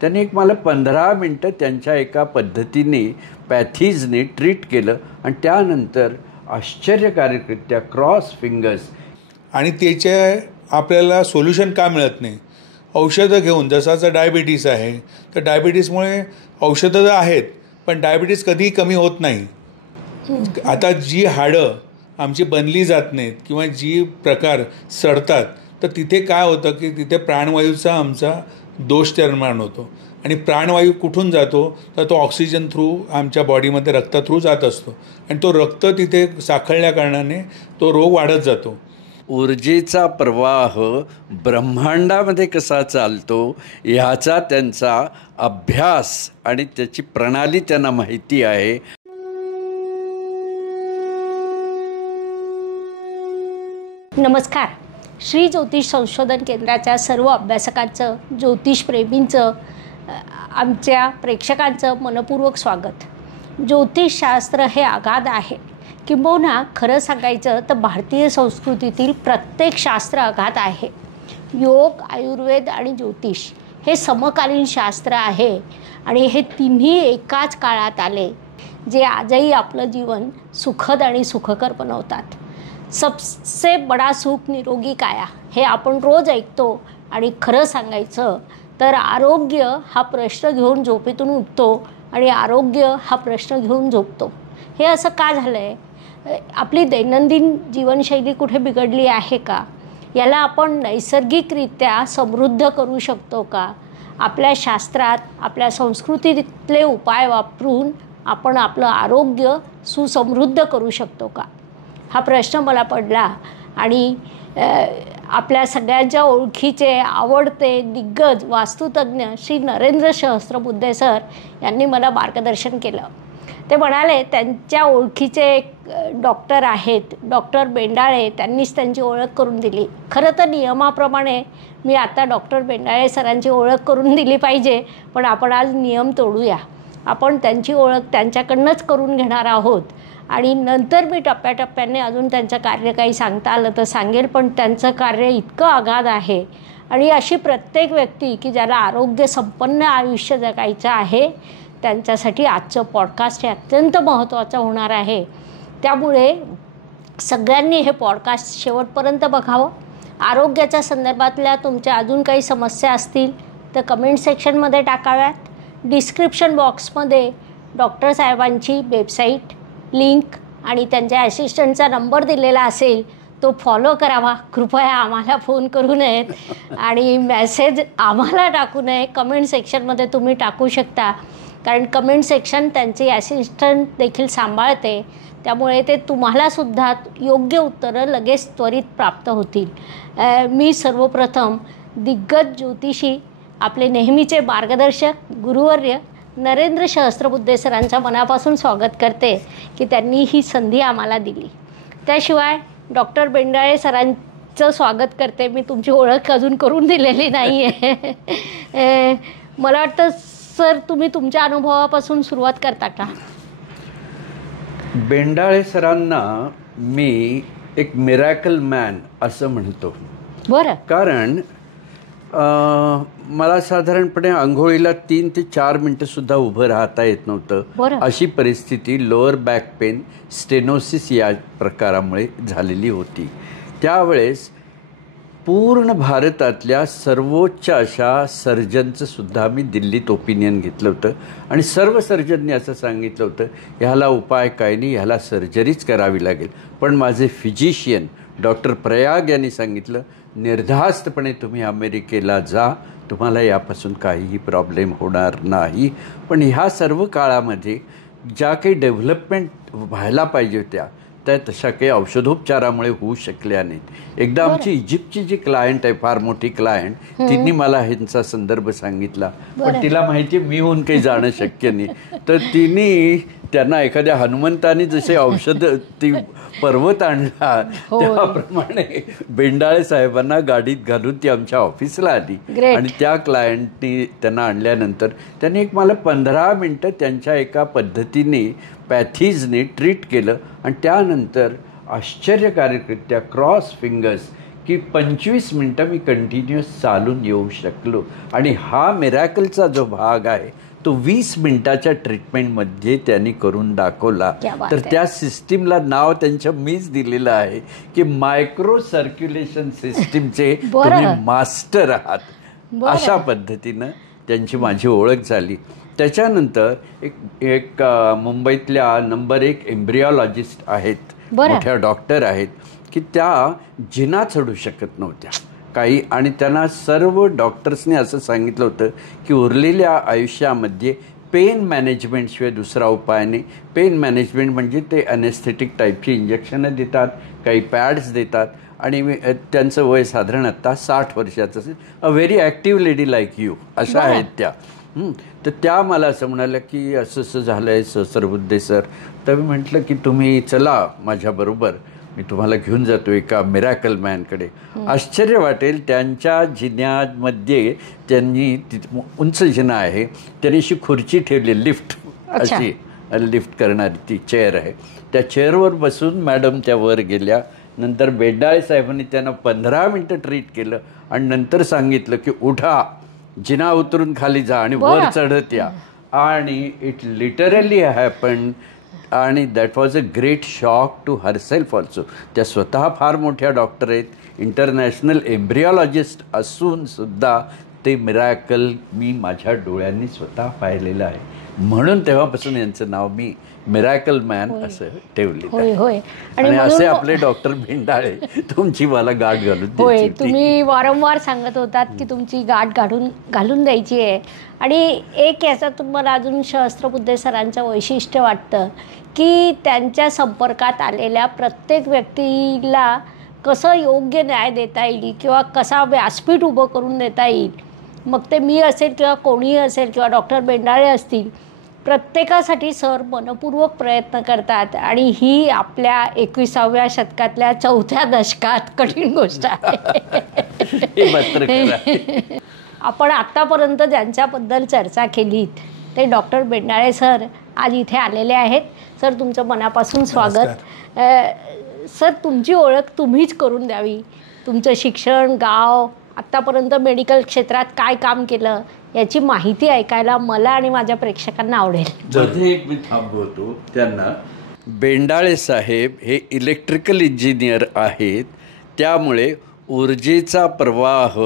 त्यांनी एक मला 15 मिनटं त्यांच्या एका पद्धतीने पॅथीजने ट्रीट केलं आणि त्यानंतर आश्चर्यकारकरित्या क्रॉस फिंगर्स. आणि त्याचे आपल्याला सोल्युशन का मिळत नाही? औषधं घेऊन, जसं डायबिटीस आहे तर डायबिटीसमुळे औषधं तर आहेत पण डायबिटीस कधीही कमी होत नाही. आता जी हाडं आमची बनली जात नाहीत किंवा जी प्रकार सडतात तर तिथे काय होतं की तिथे प्राणवायूचा आमचा दोष निर्माण होतो. आणि प्राणवायू कुठून जातो तर तो ऑक्सिजन थ्रू आमच्या बॉडीमध्ये रक्ता थ्रू जात असतो आणि तो रक्त तिथे साखळल्या कारणाने तो रोग वाढत जातो. ऊर्जेचा प्रवाह ब्रह्मांडामध्ये कसा चालतो ह्याचा त्यांचा अभ्यास आणि त्याची प्रणाली त्यांना माहिती आहे. नमस्कार. श्री ज्योतिष संशोधन केंद्राच्या सर्व अभ्यासकांचं, ज्योतिषप्रेमींचं, आमच्या प्रेक्षकांचं मनपूर्वक स्वागत. ज्योतिषशास्त्र हे अगाध आहे. किंबहुना खरं सांगायचं तर भारतीय संस्कृतीतील प्रत्येक शास्त्र अगाध आहे. योग, आयुर्वेद आणि ज्योतिष हे समकालीन शास्त्र आहे आणि हे तिन्ही एकाच काळात आले जे आजही आपलं जीवन सुखद आणि सुखकर बनवतात. सबसे बडा सुख निरोगी काया हे आपण रोज ऐकतो आणि खरं सांगायचं तर आरोग्य हा प्रश्न घेऊन झोपेतून उठतो आणि आरोग्य हा प्रश्न घेऊन झोपतो. हे असं का झालं आहे? आपली दैनंदिन जीवनशैली कुठे बिघडली आहे का? याला आपण नैसर्गिकरित्या समृद्ध करू शकतो का? आपल्या शास्त्रात, आपल्या संस्कृतीतले उपाय वापरून आपण आपलं आरोग्य सुसमृद्ध करू शकतो का? हा प्रश्न मला पडला आणि आपल्या सगळ्यांच्या ओळखीचे आवडते दिग्गज वास्तुतज्ञ श्री नरेंद्र सहस्त्रबुद्धे सर यांनी मला मार्गदर्शन केलं. ते म्हणाले त्यांच्या ओळखीचे एक डॉक्टर आहेत, डॉक्टर बेंडाळे, त्यांनीच त्यांची ओळख करून दिली. खरं तर नियमाप्रमाणे मी आता डॉक्टर बेंडाळे सरांची ओळख करून दिली पाहिजे, पण आपण आज नियम तोडूया. आपण त्यांची ओळख त्यांच्याकडनंच करून घेणार आहोत आणि नंतर मी टप्प्याटप्प्याने अजून त्यांचं कार्य काही सांगता आलं तर सांगेल. पण त्यांचं कार्य इतकं अगाध आहे आणि अशी प्रत्येक व्यक्ती की ज्याला आरोग्य संपन्न आयुष्य जगायचं आहे त्यांच्यासाठी आजचं पॉडकास्ट हे अत्यंत महत्त्वाचं होणार आहे. त्यामुळे सगळ्यांनी हे पॉडकास्ट शेवटपर्यंत बघावं. आरोग्याच्या संदर्भातल्या तुमच्या अजून काही समस्या असतील तर कमेंट सेक्शनमध्ये टाकाव्यात. डिस्क्रिप्शन बॉक्समध्ये डॉक्टर साहेबांची वेबसाईट, लिंक आणि त्यांच्या असिस्टंटचा नंबर दिलेला असेल तो फॉलो करावा. कृपया आम्हाला फोन करू नयेत आणि मेसेज आम्हाला टाकू नये. कमेंट सेक्शनमध्ये तुम्ही टाकू शकता कारण कमेंट सेक्शन त्यांची असिस्टंट देखील सांभाळते. त्यामुळे ते तुम्हालासुद्धा योग्य उत्तरं लगेच त्वरित प्राप्त होतील. मी सर्वप्रथम दिग्गज ज्योतिषी आपले नेहमीचे मार्गदर्शक गुरुवर्य नरेंद्र सहस्त्रबुद्धे सरांच्या मनापासून स्वागत करते की त्यांनी ही संधी आम्हाला दिली. त्याशिवाय डॉक्टर बेंडाळे सरांचं स्वागत करते. मी तुमची ओळख अजून करून दिलेली नाही आहे. मला वाटतं सर तुम्ही तुमच्या अनुभवापासून सुरुवात करता का? बेंडाळे सरांना मी एक मिरॅकल मॅन असं म्हणतो. बरं. कारण मला साधारणपणे आंघोळीला 3 ते 4 मिनटंसुद्धा उभं राहता येत नव्हतं. अशी परिस्थिती लोअर बॅक पेन, स्टेनोसिस या प्रकारामुळे झालेली होती. त्यावेळेस पूर्ण भारतातल्या सर्वोच्च अशा सर्जनचं सुद्धा मी दिल्लीत ओपिनियन घेतलं होतं आणि सर्व सर्जनने असं सांगितलं होतं ह्याला उपाय काय नाही, ह्याला सर्जरीच करावी लागेल. पण माझे फिजिशियन डॉक्टर प्रयाग यांनी सांगितलं निर्धास्तपणे तुम्ही अमेरिकेला जा, तुम्हाला यापासून काहीही प्रॉब्लेम होणार नाही. पण ह्या सर्व काळामध्ये ज्या काही डेव्हलपमेंट व्हायला पाहिजे होत्या त्या तशा काही औषधोपचारामुळे होऊ शकल्या नाहीत. एकदा आमची इजिप्तची जी क्लायंट आहे, फार मोठी क्लायंट, तिने मला ह्यांचा संदर्भ सांगितला. पण तिला माहिती मी होऊन काही जाणं शक्य नाही. तर तिने त्यांना एखाद्या हनुमंताने जसे औषध ती पर्वत आणला त्याप्रमाणे बेंडाळे साहेबांना गाडीत घालून ती आमच्या ऑफिसला आली आणि त्या क्लायंटनी त्यांना आणल्यानंतर त्यांनी एक मला 15 मिनटं त्यांच्या एका पद्धतीने पॅथीजने ट्रीट केलं आणि त्यानंतर आश्चर्यकारकरित्या क्रॉस फिंगर्स की 25 मिनटं मी कंटिन्युअस चालून येऊ शकलो. आणि हा मिरॅकलचा जो भाग आहे तो 20 मिनिटाच्या ट्रीटमेंटमध्ये त्यांनी करून दाखवला. तर त्या सिस्टीमला नाव त्यांच्या मीच दिलेलं आहे की मायक्रो सर्क्युलेशन सिस्टीमचे तुम्ही मास्टर आहात. अशा पद्धतीनं त्यांची माझी ओळख झाली. त्याच्यानंतर एक मुंबईतल्या नंबर 1 एम्ब्रिओलॉजिस्ट आहेत, मोठ्या डॉक्टर आहेत, की त्या जिना चढू शकत नव्हत्या काही. आणि त्यांना सर्व डॉक्टर्सने असं सांगितलं होतं की उरलेल्या आयुष्यामध्ये पेन मॅनेजमेंटशिवाय दुसरा उपाय नाही. पेन मॅनेजमेंट म्हणजे ते अनेस्थेटिक टाईपची इंजेक्शनं देतात, काही पॅड्स देतात. आणि त्यांचं वय साधारण आत्ता 60 वर्षाचं असेल. A very active lady like you अशा आहेत त्या. तर त्या मला असं म्हणाल्या की असं असं झालं आहे सहस्रबुद्धे सर. तर मी म्हटलं की तुम्ही चला माझ्याबरोबर, मी तुम्हाला घेऊन जातो एका मिरॅकल मॅनकडे. आश्चर्य वाटेल, त्यांच्या जिन्यामध्ये त्यांनी उंच जिना आहे, त्यांनी अशी खुर्ची ठेवली, लिफ्ट अशी लिफ्ट करणारी ती चेअर आहे. त्या चेअरवर बसून मॅडम त्या वर गेल्या. नंतर बेंडाळे साहेबांनी त्यांना 15 मिनटं ट्रीट केलं आणि नंतर सांगितलं की उठा, जिना उतरून खाली जा आणि वर चढत या. आणि इट लिटरली हॅपन. आणि that was a great shock to herself also. त्या स्वतः फार मोठ्या डॉक्टर आहेत, इंटरनॅशनल एम्ब्रिओलॉजिस्ट असून सुद्धा ते मिरॅकल मी माझ्या डोळ्यांनी स्वतः पाहिलेलं आहे. म्हणून तेव्हापासून यांचं नाव मी मिरॅकल मॅन असं ठेवले. आणि असे आपले डॉक्टर बेंडाळे तुमची मला गाठ घालून होय. तुम्ही वारंवार सांगत होतात की तुमची गाठ घालून द्यायची आहे. आणि एक याचा तुम्हाला अजून सहस्रबुद्धे सरांचं वैशिष्ट्य वाटतं की त्यांच्या संपर्कात आलेल्या प्रत्येक व्यक्तीला कसं योग्य न्याय देता येईल किंवा कसा व्यासपीठ उभं करून देता येईल. मग ते मी असेल किंवा कोणीही असेल किंवा डॉक्टर बेंडाळे असतील, प्रत्येकासाठी सर मनपूर्वक प्रयत्न करतात. आणि ही आपल्या 21व्या शतकातल्या 4थ्या दशकात कठीण गोष्ट आहे. आपण आत्तापर्यंत ज्यांच्याबद्दल चर्चा केलीत ते डॉक्टर बेंडाळे सर आज इथे आलेले आहेत. सर, तुमचं मनापासून स्वागत. सर, तुमची ओळख तुम्हीच करून द्यावी. तुमचं शिक्षण, गाव, आत्तापर्यंत मेडिकल क्षेत्रात काय काम केलं याची माहिती ऐकायला मला आणि माझ्या प्रेक्षकांना आवडेल. मध्ये एक मी थांबवतो त्यांना. बेंडाळे साहेब हे इलेक्ट्रिकल इंजिनियर आहेत, त्यामुळे ऊर्जेचा प्रवाह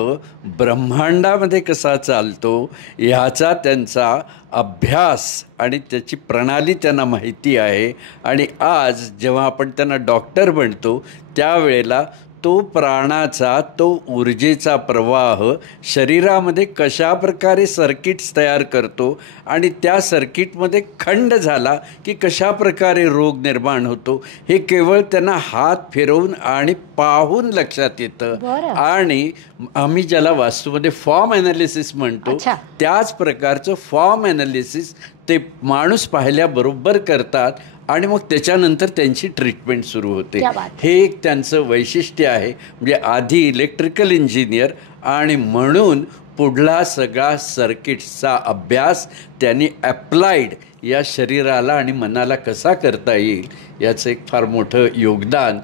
ब्रह्मांडामध्ये कसा चालतो ह्याचा त्यांचा अभ्यास आणि त्याची प्रणाली त्यांना माहिती आहे. आणि आज जेव्हा आपण त्यांना डॉक्टर म्हणतो त्यावेळेला तो प्राणाचा, तो ऊर्जेचा प्रवाह शरीरामध्ये कशा प्रकारे सर्किट्स तयार करतो आणि त्या सर्किटमध्ये खंड झाला की कशा प्रकारे रोग निर्माण होतो हे केवळ त्यांना हात फिरवून आणि पाहून लक्षात येतं. आणि आम्ही ज्याला वास्तूमध्ये फॉर्म ॲनालिसिस म्हणतो त्याच प्रकारचं फॉर्म ॲनालिसिस ते माणूस पाहिल्याबरोबर करतात आणि मग त्याच्यानंतर त्यांची ट्रीटमेंट सुरू होते. हे एक त्यांचं वैशिष्ट्य आहे. म्हणजे आधी इलेक्ट्रिकल इंजिनियर आणि म्हणून पुढला सगळा सर्किट्सचा अभ्यास त्यांनी ॲप्लाइड या शरीराला आणि मनाला कसा करता येईल याचं एक फार मोठं योगदान.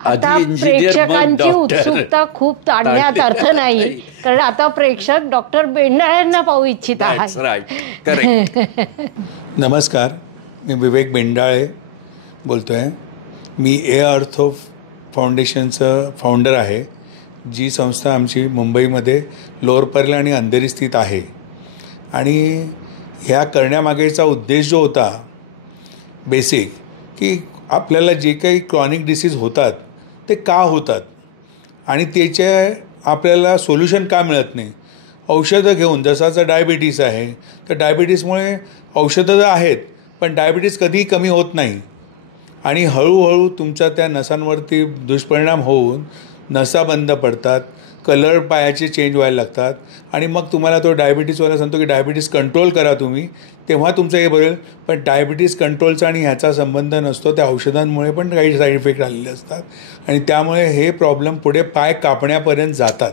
आधी प्रेक्षकांची उत्सुकता खूप ताणण्यात अर्थ नाही, कारण आता प्रेक्षक डॉक्टर बेंडाळ्यांना पाहू इच्छित आहेत. नमस्कार, मी विवेक बेंडाळे बोलतो आहे. मी ए अर्थ फाउंडेशनचं फाउंडर आहे. जी संस्था आमची मुंबईमध्ये लोअर परल आणि अंधेरी स्थित आहे. आणि ह्या करण्यामागेचा उद्देश जो होता बेसिक, की आपल्याला जे काही क्रॉनिक डिसीज होतात ते का होतात आणि त्याचे आपल्याला सोल्युशन का मिळत नाही. औषधं घेऊन, जसं डायबिटीस आहे तर डायबिटीसमुळे औषधं तर आहेत पण डायबिटीस कधीही कमी होत नाही. आणि हळूहळू तुमच्या त्या नसांवरती दुष्परिणाम होऊन नसा बंद पडतात, कलर पायाचे चेंज व्हायला लागतात आणि मग तुम्हाला तो डायबिटीसवाला सांगतो की डायबिटीस कंट्रोल करा तुम्ही, तेव्हा तुमचं हे बरेल. पण डायबिटीस कंट्रोलचा आणि ह्याचा संबंध नसतो. त्या औषधांमुळे पण काही साईड इफेक्ट आलेले असतात आणि त्यामुळे हे प्रॉब्लेम पुढे पाय कापण्यापर्यंत जातात.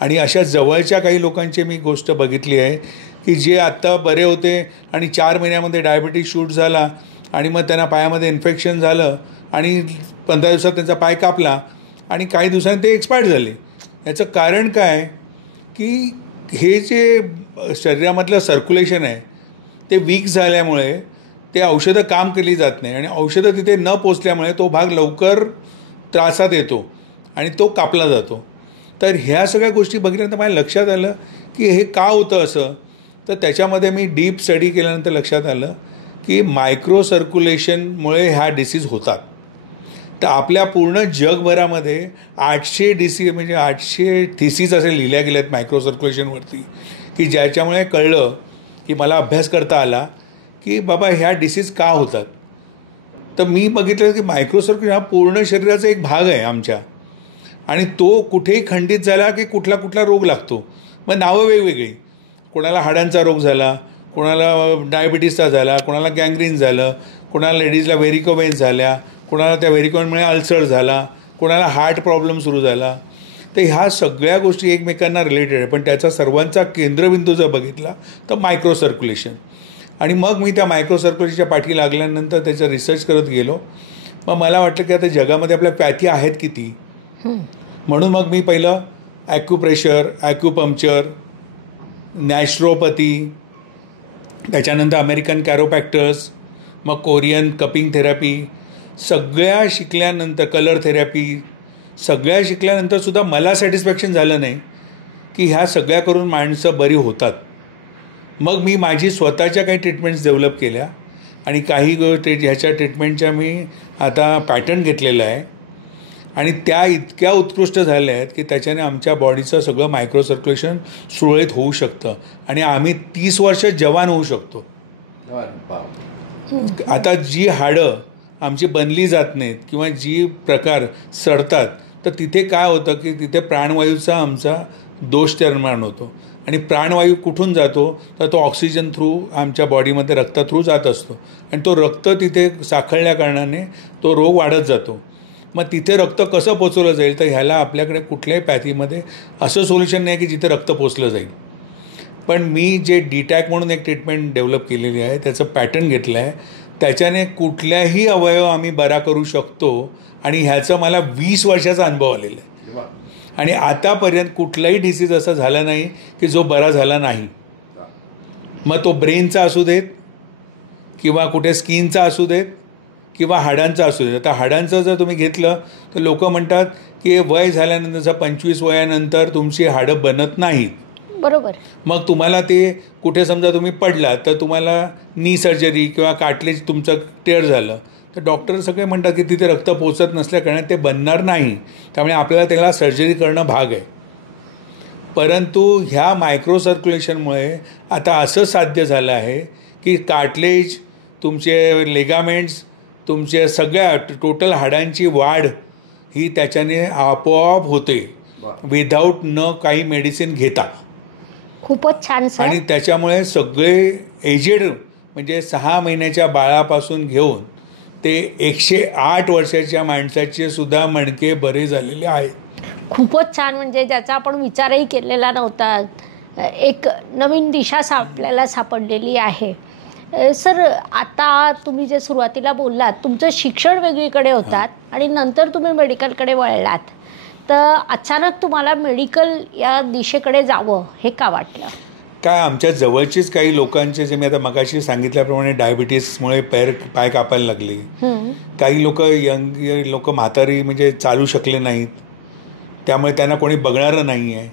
आणि अशा जवळच्या काही लोकांची मी गोष्ट बघितली आहे की जे आत्ता बरे होते आणि 4 महिन्यामध्ये डायबिटीस शूट झाला आणि मग त्यांना पायामध्ये इन्फेक्शन झालं आणि 15 दिवसात त्यांचा पाय कापला आणि काही दिवसांनी ते एक्सपायर झाले. याचं कारण काय की हे जे शरीरामधलं सर्क्युलेशन आहे ते वीक झाल्यामुळे ते औषधं काम केली जात नाही आणि औषधं तिथे न पोचल्यामुळे तो भाग लवकर त्रासात येतो आणि तो कापला जातो. तर ह्या सगळ्या गोष्टी बघितल्यानंतर माझ्या लक्षात आलं की हे का होतं असं. तर त्याच्यामध्ये मी डीप स्टडी केल्यानंतर लक्षात आलं की मायक्रो सर्क्युलेशनमुळे ह्या डिसीज होतात. तर आपल्या पूर्ण जगभरामध्ये 800 डिसीज म्हणजे 800 थिसीज असे लिहिल्या गेल्या आहेत मायक्रो सर्क्युलेशनवरती, की ज्याच्यामुळे कळलं की मला अभ्यास करता आला की बाबा ह्या डिसीज का होतात. तर मी बघितलं की मायक्रो सर्क्युलेशन हा पूर्ण शरीराचा एक भाग आहे आमच्या आणि तो कुठेही खंडित झाला की कुठला कुठला रोग लागतो. मग नावं वेगवेगळी, कोणाला हाडांचा रोग झाला, कोणाला डायबिटीसचा झाला, कोणाला गँग्रीन झालं, कोणाला लेडीजला व्हेरिकोवेन्स झाल्या, कोणाला त्या व्हेरिकोवेन्समुळे अल्सर झाला, कोणाला हार्ट प्रॉब्लेम सुरू झाला. तर ह्या सगळ्या गोष्टी एकमेकांना रिलेटेड आहे, पण त्याचा सर्वांचा केंद्रबिंदू जर बघितला तर मायक्रो सर्क्युलेशन. आणि मग मी त्या मायक्रो सर्क्युलेशनच्या पाठी लागल्यानंतर त्याचं रिसर्च करत गेलो. मग मला वाटलं की आता जगामध्ये आपल्या पॅथी आहेत किती, म्हणून मग मी पहिलं ॲक्युप्रेशर, ॲक्युपंक्चर, नॅचरोपॅथी, त्याच्यानंतर अमेरिकन कॅरोपॅक्टर्स, मग कोरियन कपिंग थेरपी सगळ्या शिकल्यानंतर, कलर थेरपी सगळ्या शिकल्यानंतरसुद्धा मला सॅटिस्फॅक्शन झालं नाही की ह्या सगळ्या करून माणसं बरी होतात. मग मी माझी स्वतःच्या काही ट्रीटमेंट्स डेव्हलप केल्या आणि काही ह्याच्या ट्रीटमेंटच्या मी आता पॅटर्न घेतलेलं आहे आणि त्या इतक्या उत्कृष्ट झाल्या आहेत की त्याच्याने आमच्या बॉडीचं सगळं मायक्रो सर्क्युलेशन सुरळीत होऊ शकतं आणि आम्ही 30 वर्ष जवान होऊ शकतो. आता जी हाडं आमची बनली जात नाहीत किंवा जी प्रकार सडतात तर तिथे काय होतं की तिथे प्राणवायूचा आमचा दोष निर्माण होतो आणि प्राणवायू कुठून जातो तर तो ऑक्सिजन थ्रू आमच्या बॉडीमध्ये रक्त थ्रू जात असतो आणि तो रक्त तिथे साखळल्या कारणाने तो रोग वाढत जातो. मग तिथे रक्त कसं पोचवलं जाईल तर ह्याला आपल्याकडे कुठल्याही पॅथीमध्ये असं सोल्युशन नाही की जिथे रक्त पोचलं जाईल. पण मी जे डीटॅक म्हणून एक ट्रीटमेंट डेव्हलप केलेली आहे त्याचं पॅटर्न घेतलं आहे, त्याच्याने कुठल्याही अवयव आम्ही बरा करू शकतो आणि ह्याचा मला 20 वर्षाचा अनुभव आलेला आहे आणि आतापर्यंत कुठलाही डिसीज असा झाला नाही की जो बरा झाला नाही. मग तो ब्रेनचा असू देत किंवा कुठे स्किनचा असू देत किंवा हाडांचा असू देत. आता हाडांचं जर तुम्ही घेतलं तर लोक म्हणतात की वय झाल्यानंतर 25 वयानंतर तुमची हाडं बनत नाहीत. बरोबर. मग तुम्हाला ते कुठे समजा तुम्ही पडलात तर तुम्हाला नी सर्जरी किंवा कार्टिलेज तुमचं टेअर झालं तर डॉक्टर सगळे म्हणतात की तिथे रक्त पोचत नसल्याकारणे ते बनणार नाही, त्यामुळे आपल्याला त्याला सर्जरी करणं भाग आहे. परंतु ह्या मायक्रो सर्क्युलेशनमुळे आता असं साध्य झालं आहे की कार्टिलेज, तुमचे लेगामेंट्स, तुमच्या सगळ्या टोटल हाडांची वाढ ही त्याच्याने आपोआप होते विदाऊट न काही मेडिसिन घेता. खूपच छान सर. आणि त्याच्यामुळे सगळे एजेड म्हणजे 6 महिन्याच्या बाळापासून घेऊन ते 108 वर्षाच्या माणसाचे सुद्धा मणके बरे झालेले आहेत. खूपच छान, म्हणजे ज्याचा आपण विचारही केलेला नव्हता. एक नवीन दिशा आपल्याला सापडलेली आहे. सर, आता तुम्ही जे सुरुवातीला बोललात तुमचं शिक्षण वेगळीकडे होतात आणि नंतर तुम्ही मेडिकलकडे वळलात, तर अचानक तुम्हाला मेडिकल या दिशेकडे जावं हे का वाटलं? काय आमच्या जवळचीच काही लोकांचे, जे मी आता मगाशी सांगितल्याप्रमाणे डायबिटीसमुळे पाय कापायला लागले, काही लोक यंग लोक म्हातारी म्हणजे चालू शकले नाहीत, त्यामुळे त्यांना कोणी बघणारं नाही आहे.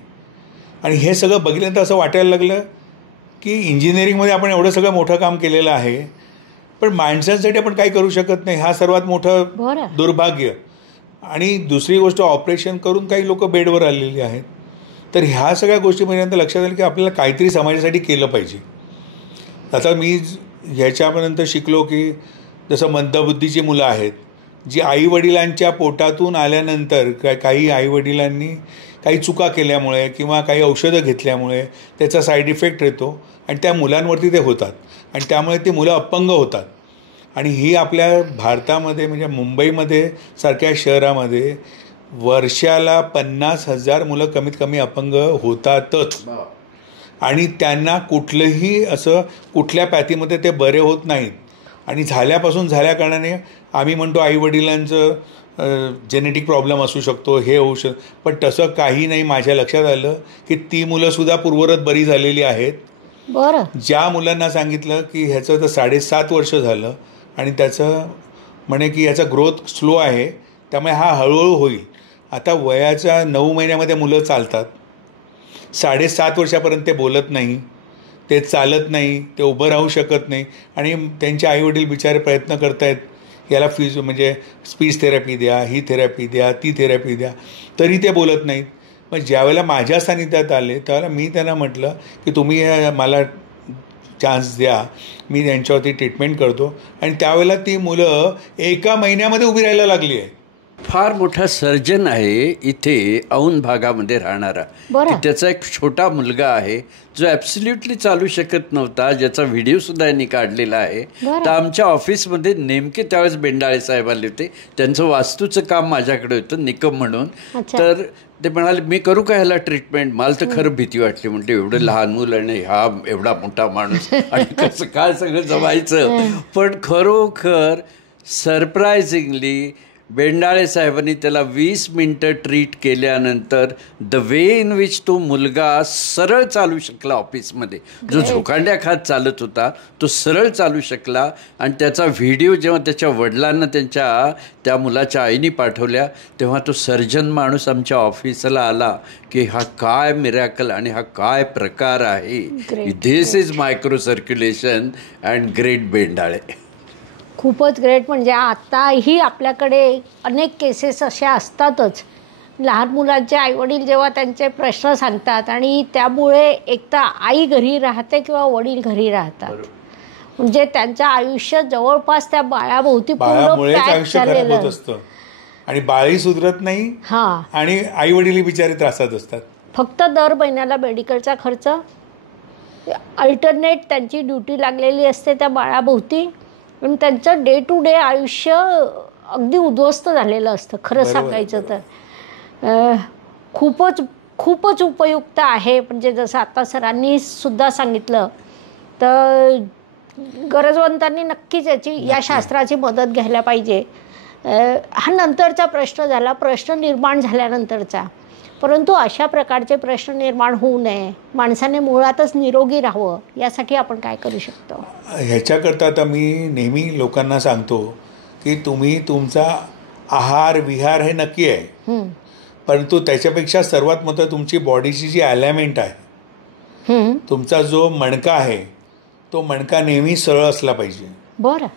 आणि हे सगळं बघितल्यानंतर असं वाटायला लागलं की इंजिनिअरिंगमध्ये आपण एवढं सगळं मोठं काम केलेलं आहे पण माणसांसाठी आपण काही करू शकत नाही, हा सर्वात मोठं दुर्भाग्य. आणि दुसरी गोष्ट, ऑपरेशन करून काही लोक बेडवर आलेली आहेत. तर ह्या सगळ्या गोष्टी म्हणजे लक्षात आलं की आपल्याला काहीतरी समाजासाठी केलं पाहिजे. आता मी ह्याच्यापर्यंत शिकलो की जसं मंदबुद्धीची मुलं आहेत जी आईवडिलांच्या पोटातून आल्यानंतर काही आईवडिलांनी काही चुका केल्यामुळे किंवा काही औषधं घेतल्यामुळे त्याचा साईड इफेक्ट येतो आणि त्या मुलांवरती ते होतात आणि त्यामुळे ती मुलं अपंग होतात. आणि ही आपल्या भारतामध्ये म्हणजे मुंबईमध्ये सारख्या शहरामध्ये वर्षाला 50,000 मुलं कमीत कमी अपंग होतातच आणि त्यांना कुठलंही असं कुठल्या पॅथीमध्ये ते बरे होत नाहीत. आणि झाल्यापासून झाल्या कारणाने आम्ही म्हणतो आईवडिलांचं जेनेटिक प्रॉब्लेम असू शकतो, हे होऊ शकतं. पण तसं काही नाही. माझ्या लक्षात आलं की ती मुलंसुद्धा पूर्वरत बरी झालेली आहेत. बरं. ज्या मुलांना सांगितलं की ह्याचं तर 7.5 वर्ष झालं आणि त्याचं म्हणे की याचा ग्रोथ स्लो आहे, त्यामुळे हा हळूहळू होईल. आता वयाच्या 9 महिन्यामध्ये मुलं चालतात. 7.5 वर्षापर्यंत ते बोलत नाही, ते चालत नाही, ते उभं राहू शकत नाही. आणि त्यांचे आईवडील बिचारे प्रयत्न करत आहेत, याला म्हणजे स्पीच थेरपी द्या, ही थेरपी द्या, ती थेरपी द्या, तरी ते बोलत नाहीत. मग ज्यावेळेला माझ्या सानिध्यात आले त्यावेळेला मी त्यांना म्हटलं की तुम्ही मला चान्स द्या, मी त्यांच्यावरती ट्रीटमेंट करतो. आणि त्यावेळेला ती मुलं 1 महिन्यामध्ये उभी राहायला लागली आहे. फार मोठा सर्जन आहे इथे औंध भागामध्ये राहणारा. त्याचा एक छोटा मुलगा आहे जो ॲब्सल्युटली चालू शकत नव्हता, ज्याचा व्हिडिओसुद्धा यांनी काढलेला आहे. तर आमच्या ऑफिसमध्ये नेमके त्यावेळेस बेंडाळे साहेब आले होते. त्यांचं वास्तूचं काम माझ्याकडे होतं, निकम म्हणून. तर ते म्हणाले मी करू का ह्याला ट्रीटमेंट. मला तर खरं भीती वाटली. म्हणजे एवढं लहान मुलं आणि हा एवढा मोठा माणूस आणि कसं काय सगळं जमायचं. पण खरोखर सरप्रायझिंगली बेंडाळे साहेबांनी त्याला 20 मिनटं ट्रीट केल्यानंतर द वे इन विच तो मुलगा सरळ चालू शकला ऑफिसमध्ये, जो झोकांड्या खात चालत होता तो सरळ चालू शकला. आणि त्याचा व्हिडिओ जेव्हा त्याच्या वडिलांना त्या मुलाच्या आईनी पाठवल्या तेव्हा तो सर्जन माणूस आमच्या ऑफिसला आला की हा काय मिरॅकल आणि हा काय प्रकार आहे. This is micro circulation and great Bendale. खूपच ग्रेट. म्हणजे आताही आपल्याकडे अनेक केसेस अशा असतातच. लहान मुलांचे आईवडील जेव्हा त्यांचे प्रश्न सांगतात आणि त्यामुळे एक तर आई घरी राहते किंवा वडील घरी राहतात, म्हणजे त्यांचं आयुष्य जवळपास त्या बाळाभोवती पूर्ण पॅक झालेलं असतं. आणि बाळही सुधरत नाही आणि आई वडील बिचारे त्रासात असतात. फक्त दर महिन्याला मेडिकलचा खर्च, अल्टरनेट त्यांची ड्युटी लागलेली असते त्या बाळाभोवती. पण त्यांचं डे टू डे आयुष्य अगदी उद्ध्वस्त झालेलं असतं खरं सांगायचं तर. खूपच उपयुक्त आहे. म्हणजे जसं आता सरांनी सुद्धा सांगितलं, तर गरजवंतांनी नक्कीच या शास्त्राची मदत घ्यायला पाहिजे. हा नंतरचा प्रश्न झाला, प्रश्न निर्माण झाल्यानंतरचा. परंतु अशा प्रकारचे प्रश्न निर्माण होऊ नये, माणसाने मुळातच निरोगी राहावं, यासाठी आपण काय करू शकतो? ह्याच्याकरता आता मी नेहमी लोकांना सांगतो की तुम्ही तुमचा आहार विहार हे नक्की आहे, परंतु त्याच्यापेक्षा सर्वात महत्त्वाचं तुमची बॉडीची जी अलाइनमेंट आहे, तुमचा जो मणका आहे तो मणका नेहमी सरळ असला पाहिजे. बरं.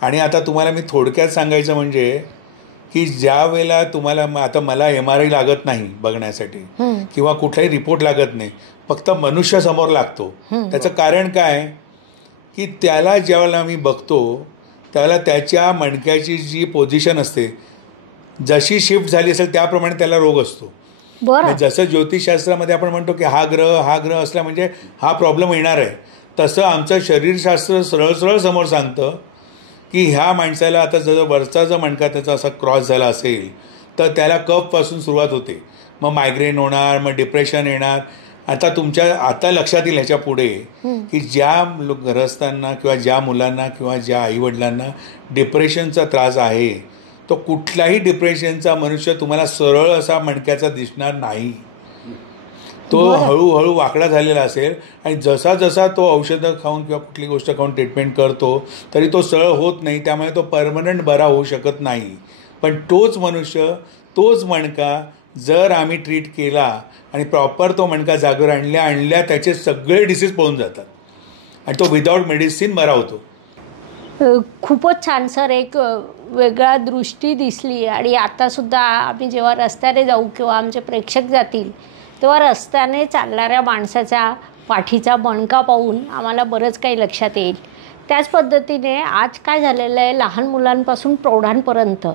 आणि आता तुम्हाला मी थोडक्यात सांगायचं म्हणजे की ज्या वेळेला तुम्हाला आता मला MRI लागत नाही बघण्यासाठी किंवा कुठलाही रिपोर्ट लागत नाही, फक्त मनुष्य समोर लागतो. त्याचं कारण काय की त्याला ज्यावेळेला आम्ही बघतो त्यावेळेला त्याच्या मणक्याची जी पोझिशन असते जशी शिफ्ट झाली असेल त्याप्रमाणे त्याला रोग असतो. जसं ज्योतिषशास्त्रामध्ये आपण म्हणतो की हा ग्रह असला म्हणजे हा प्रॉब्लेम येणार आहे, तसं आमचं शरीरशास्त्र सरळ सरळ समोर सांगतं की ह्या माणसाला आता जर वरचा जो मणका त्याचा असा क्रॉस झाला असेल तर त्याला कफपासून सुरुवात होते, मग मायग्रेन होणार, मग डिप्रेशन येणार. आता लक्षात येईल ह्याच्या पुढे की ज्या गृहस्थांना किंवा ज्या मुलांना किंवा ज्या आईवडिलांना डिप्रेशनचा त्रास आहे तो कुठलाही डिप्रेशनचा मनुष्य तुम्हाला सरळ असा मणक्याचा दिसणार नाही. तो हळूहळू वाकडा झालेला असेल आणि जसा जसा तो औषधं खाऊन किंवा कुठली गोष्ट खाऊन ट्रीटमेंट करतो तरी तो सरळ होत नाही, त्यामुळे तो परमनंट बरा होऊ शकत नाही. पण तोच मनुष्य, तोच मणका जर आम्ही ट्रीट केला आणि प्रॉपर तो मणका जागेवर आणल्या त्याचे सगळे डिसीज पळून जातात आणि तो विदाऊट मेडिसिन बरा होतो. खूपच छान सर. एक वेगळा दृष्टी दिसली. आणि आतासुद्धा आम्ही जेव्हा रस्त्याने जाऊ किंवा आमचे प्रेक्षक जातील तेव्हा रस्त्याने चालणाऱ्या माणसाचा पाठीचा मणका पाहून आम्हाला बरंच काही लक्षात येईल. त्याच पद्धतीने आज काय झालेलं आहे, लहान मुलांपासून प्रौढांपर्यंत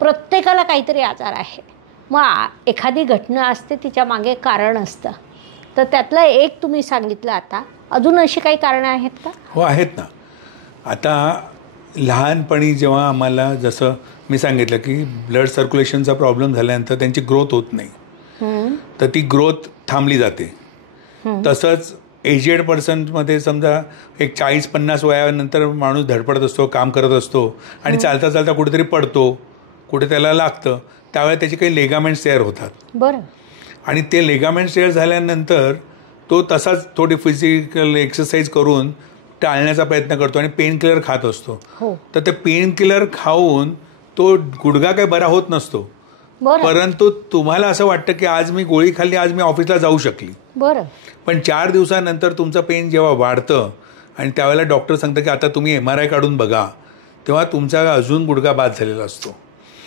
प्रत्येकाला काहीतरी आजार आहे. मग एखादी घटना असते, तिच्या मागे कारण असतं. तर त्यातलं एक तुम्ही सांगितलं. आता अजून अशी काही कारणं आहेत का? हो, आहेत ना. आता लहानपणी जेव्हा आम्हाला, जसं मी सांगितलं की ब्लड सर्क्युलेशनचा प्रॉब्लेम झाल्यानंतर त्यांची ग्रोथ होत नाही, तर ती ग्रोथ थांबली जाते. तसंच एजेड पर्सनमध्ये समजा एक 40-50 वयानंतर माणूस धडपडत असतो, काम करत असतो आणि चालता चालता कुठेतरी पडतो, कुठे त्याला लागतं त्यावेळेला त्याचे काही लेगामेंट्स तयार होतात. बरं. आणि ते लेगामेंट्स तयार झाल्यानंतर तो तसाच थोडी फिजिकल एक्सरसाइज करून टाळण्याचा प्रयत्न करतो आणि पेन किलर खात असतो. तर ते पेन किलर खाऊन तो गुडघा काही बरा होत नसतो. परंतु तुम्हाला असं वाटतं की आज मी गोळी खाल्ली, आज मी ऑफिसला जाऊ शकली. बरं. पण 4 दिवसानंतर तुमचं पेन जेव्हा वाढतं आणि त्यावेळेला डॉक्टर सांगतं की आता तुम्ही MRI काढून बघा, तेव्हा तुमचा अजून गुडघा बाद झालेला असतो.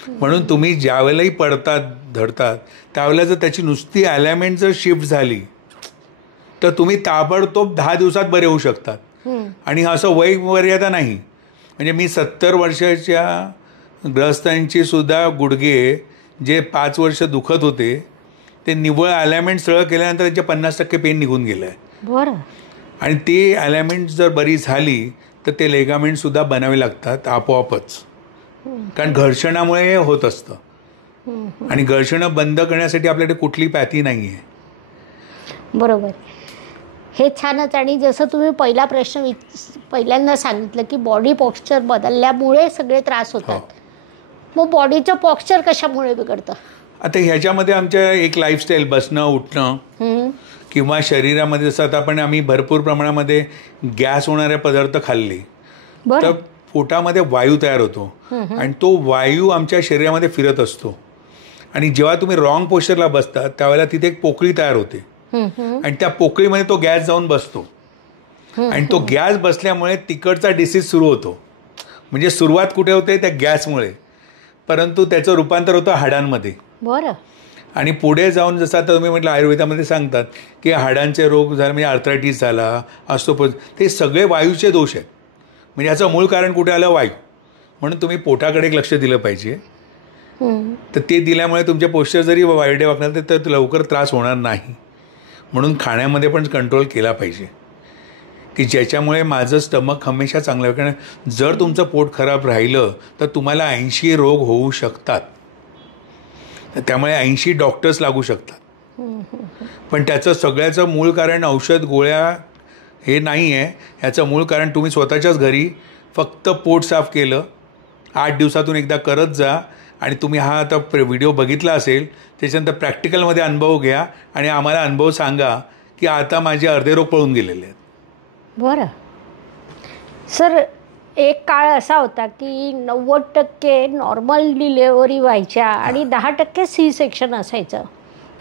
म्हणून तुम्ही ज्यावेळेलाही पडतात धडतात त्यावेळेला जर त्याची नुसती अलाइनमेंट जर शिफ्ट झाली तर तुम्ही ताबडतोब 10 दिवसात बरे होऊ शकतात. आणि असं वय मर्यादा नाही. म्हणजे मी 70 वर्षाच्या ग्रस्तांची सुद्धा गुडघे जे 5 वर्ष दुखत होते ते निव्वळ अलाइनमेंट सरळ केल्यानंतर त्यांचे 50% पेन निघून गेलं आहे. बरं. आणि ती अलाइनमेंट जर बरी झाली तर ते लेगामेंटसुद्धा बनावे लागतात आपोआपच. कारण घर्षणामुळे हे होत असतं. आणि घर्षणं बंद करण्यासाठी आपल्याकडे कुठली पॅथी नाही आहे. बरोबर. हे छानच. आणि जसं तुम्ही पहिला प्रश्न पहिल्यांदा सांगितलं की बॉडी पॉस्चर बदलल्यामुळे सगळे त्रास होतात. मग बॉडीचं पॉस्चर कशामुळे बिघडतं? आता ह्याच्यामध्ये आमच्या एक लाईफस्टाईल, बसणं उठणं किंवा शरीरामध्ये जसं आता आम्ही भरपूर प्रमाणामध्ये गॅस होणारे पदार्थ खाल्ले तर पोटामध्ये वायू तयार होतो आणि तो वायू आमच्या शरीरामध्ये फिरत असतो. आणि जेव्हा तुम्ही रॉंग पोस्चरला बसता त्यावेळेला तिथे एक पोकळी तयार होते आणि त्या पोकळीमध्ये तो गॅस जाऊन बसतो आणि तो गॅस बसल्यामुळे तिकडचा डिसीज सुरू होतो. म्हणजे सुरुवात कुठे होते? त्या गॅसमुळे, परंतु त्याचं रूपांतर होतं हाडांमध्ये. बरं. आणि पुढे जाऊन जसं आता तुम्ही म्हटलं आयुर्वेदामध्ये सांगतात की हाडांचे रोग झाले म्हणजे आर्थरायटिस झाला, ऑस्टिओपोरोसिस, ते सगळे वायूचे दोष आहेत. म्हणजे याचं मूळ कारण कुठे आलं? वायू. म्हणून तुम्ही पोटाकडे एक लक्ष दिलं पाहिजे. तर ते दिल्यामुळे तुमचे पोस्चर जरी वाईडे वागणार तर लवकर त्रास होणार नाही. म्हणून खाण्यामध्ये पण कंट्रोल केला पाहिजे की ज्याच्यामुळे माझं स्टमक हमेशा चांगलं आहे. कारण जर तुमचं पोट खराब राहिलं तर तुम्हाला 80 रोग होऊ शकतात. त्यामुळे 80 डॉक्टर्स लागू शकतात. पण त्याचं सगळ्याचं मूळ कारण औषध गोळ्या हे नाही आहे. ह्याचं मूळ कारण तुम्ही स्वतःच्याच घरी फक्त पोट साफ केलं, 8 दिवसातून एकदा करत जा. आणि तुम्ही हा आता व्हिडिओ बघितला असेल त्याच्यानंतर प्रॅक्टिकलमध्ये अनुभव घ्या आणि आम्हाला अनुभव सांगा की आता माझे अर्धे रोग पळून गेलेले आहेत. बरं. सर, एक काळ असा होता की 90% नॉर्मल डिलेवरी व्हायच्या आणि 10% C-सेक्शन असायचं.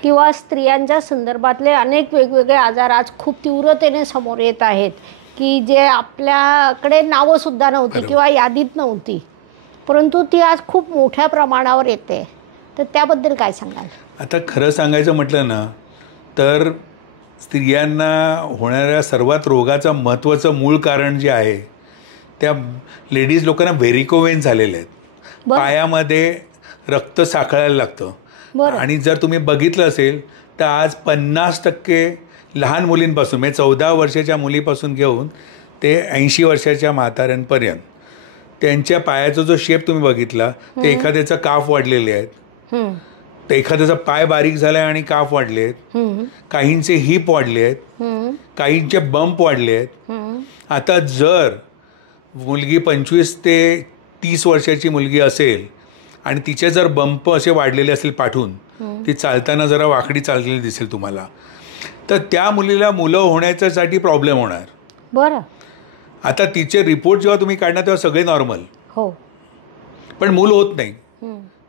किंवा स्त्रियांच्या संदर्भातले अनेक वेगवेगळे आजार आज खूप तीव्रतेने समोर येत आहेत की जे आपल्याकडे नावंसुद्धा नव्हती किंवा यादीत नव्हती, परंतु ती आज खूप मोठ्या प्रमाणावर येते. तर त्याबद्दल काय सांगाल? आता खरं सांगायचं म्हटलं ना तर स्त्रियांना होणाऱ्या सर्वात रोगाचं महत्त्वाचं मूळ कारण जे आहे त्या लेडीज लोकांना व्हेरिकोवेन झालेले आहेत. पायामध्ये रक्त साखळायला लागतं. आणि जर तुम्ही बघितलं असेल तर आज 50% लहान मुलींपासून म्हणजे 14 वर्षाच्या मुलीपासून घेऊन ते 80 वर्षाच्या म्हाताऱ्यांपर्यंत त्यांच्या पायाचा जो शेप तुम्ही बघितला ते एखाद्याचा काफ वाढलेले आहेत, तर एखाद्याचा पाय बारीक झाला आहे आणि काफ वाढले आहेत, काहींचे हिप वाढले आहेत, काहींचे बंप वाढले आहेत. आता जर मुलगी 25 ते 30 वर्षाची मुलगी असेल आणि तिचे जर बंप असे वाढलेले असतील पाठून, ती चालताना जरा वाकडी चाललेली दिसेल तुम्हाला, तर त्या मुलीला मुलं होण्याच्यासाठी प्रॉब्लेम होणार. बरं. आता तिचे रिपोर्ट जेव्हा तुम्ही काढणार तेव्हा सगळे नॉर्मल, पण मूल होत नाही.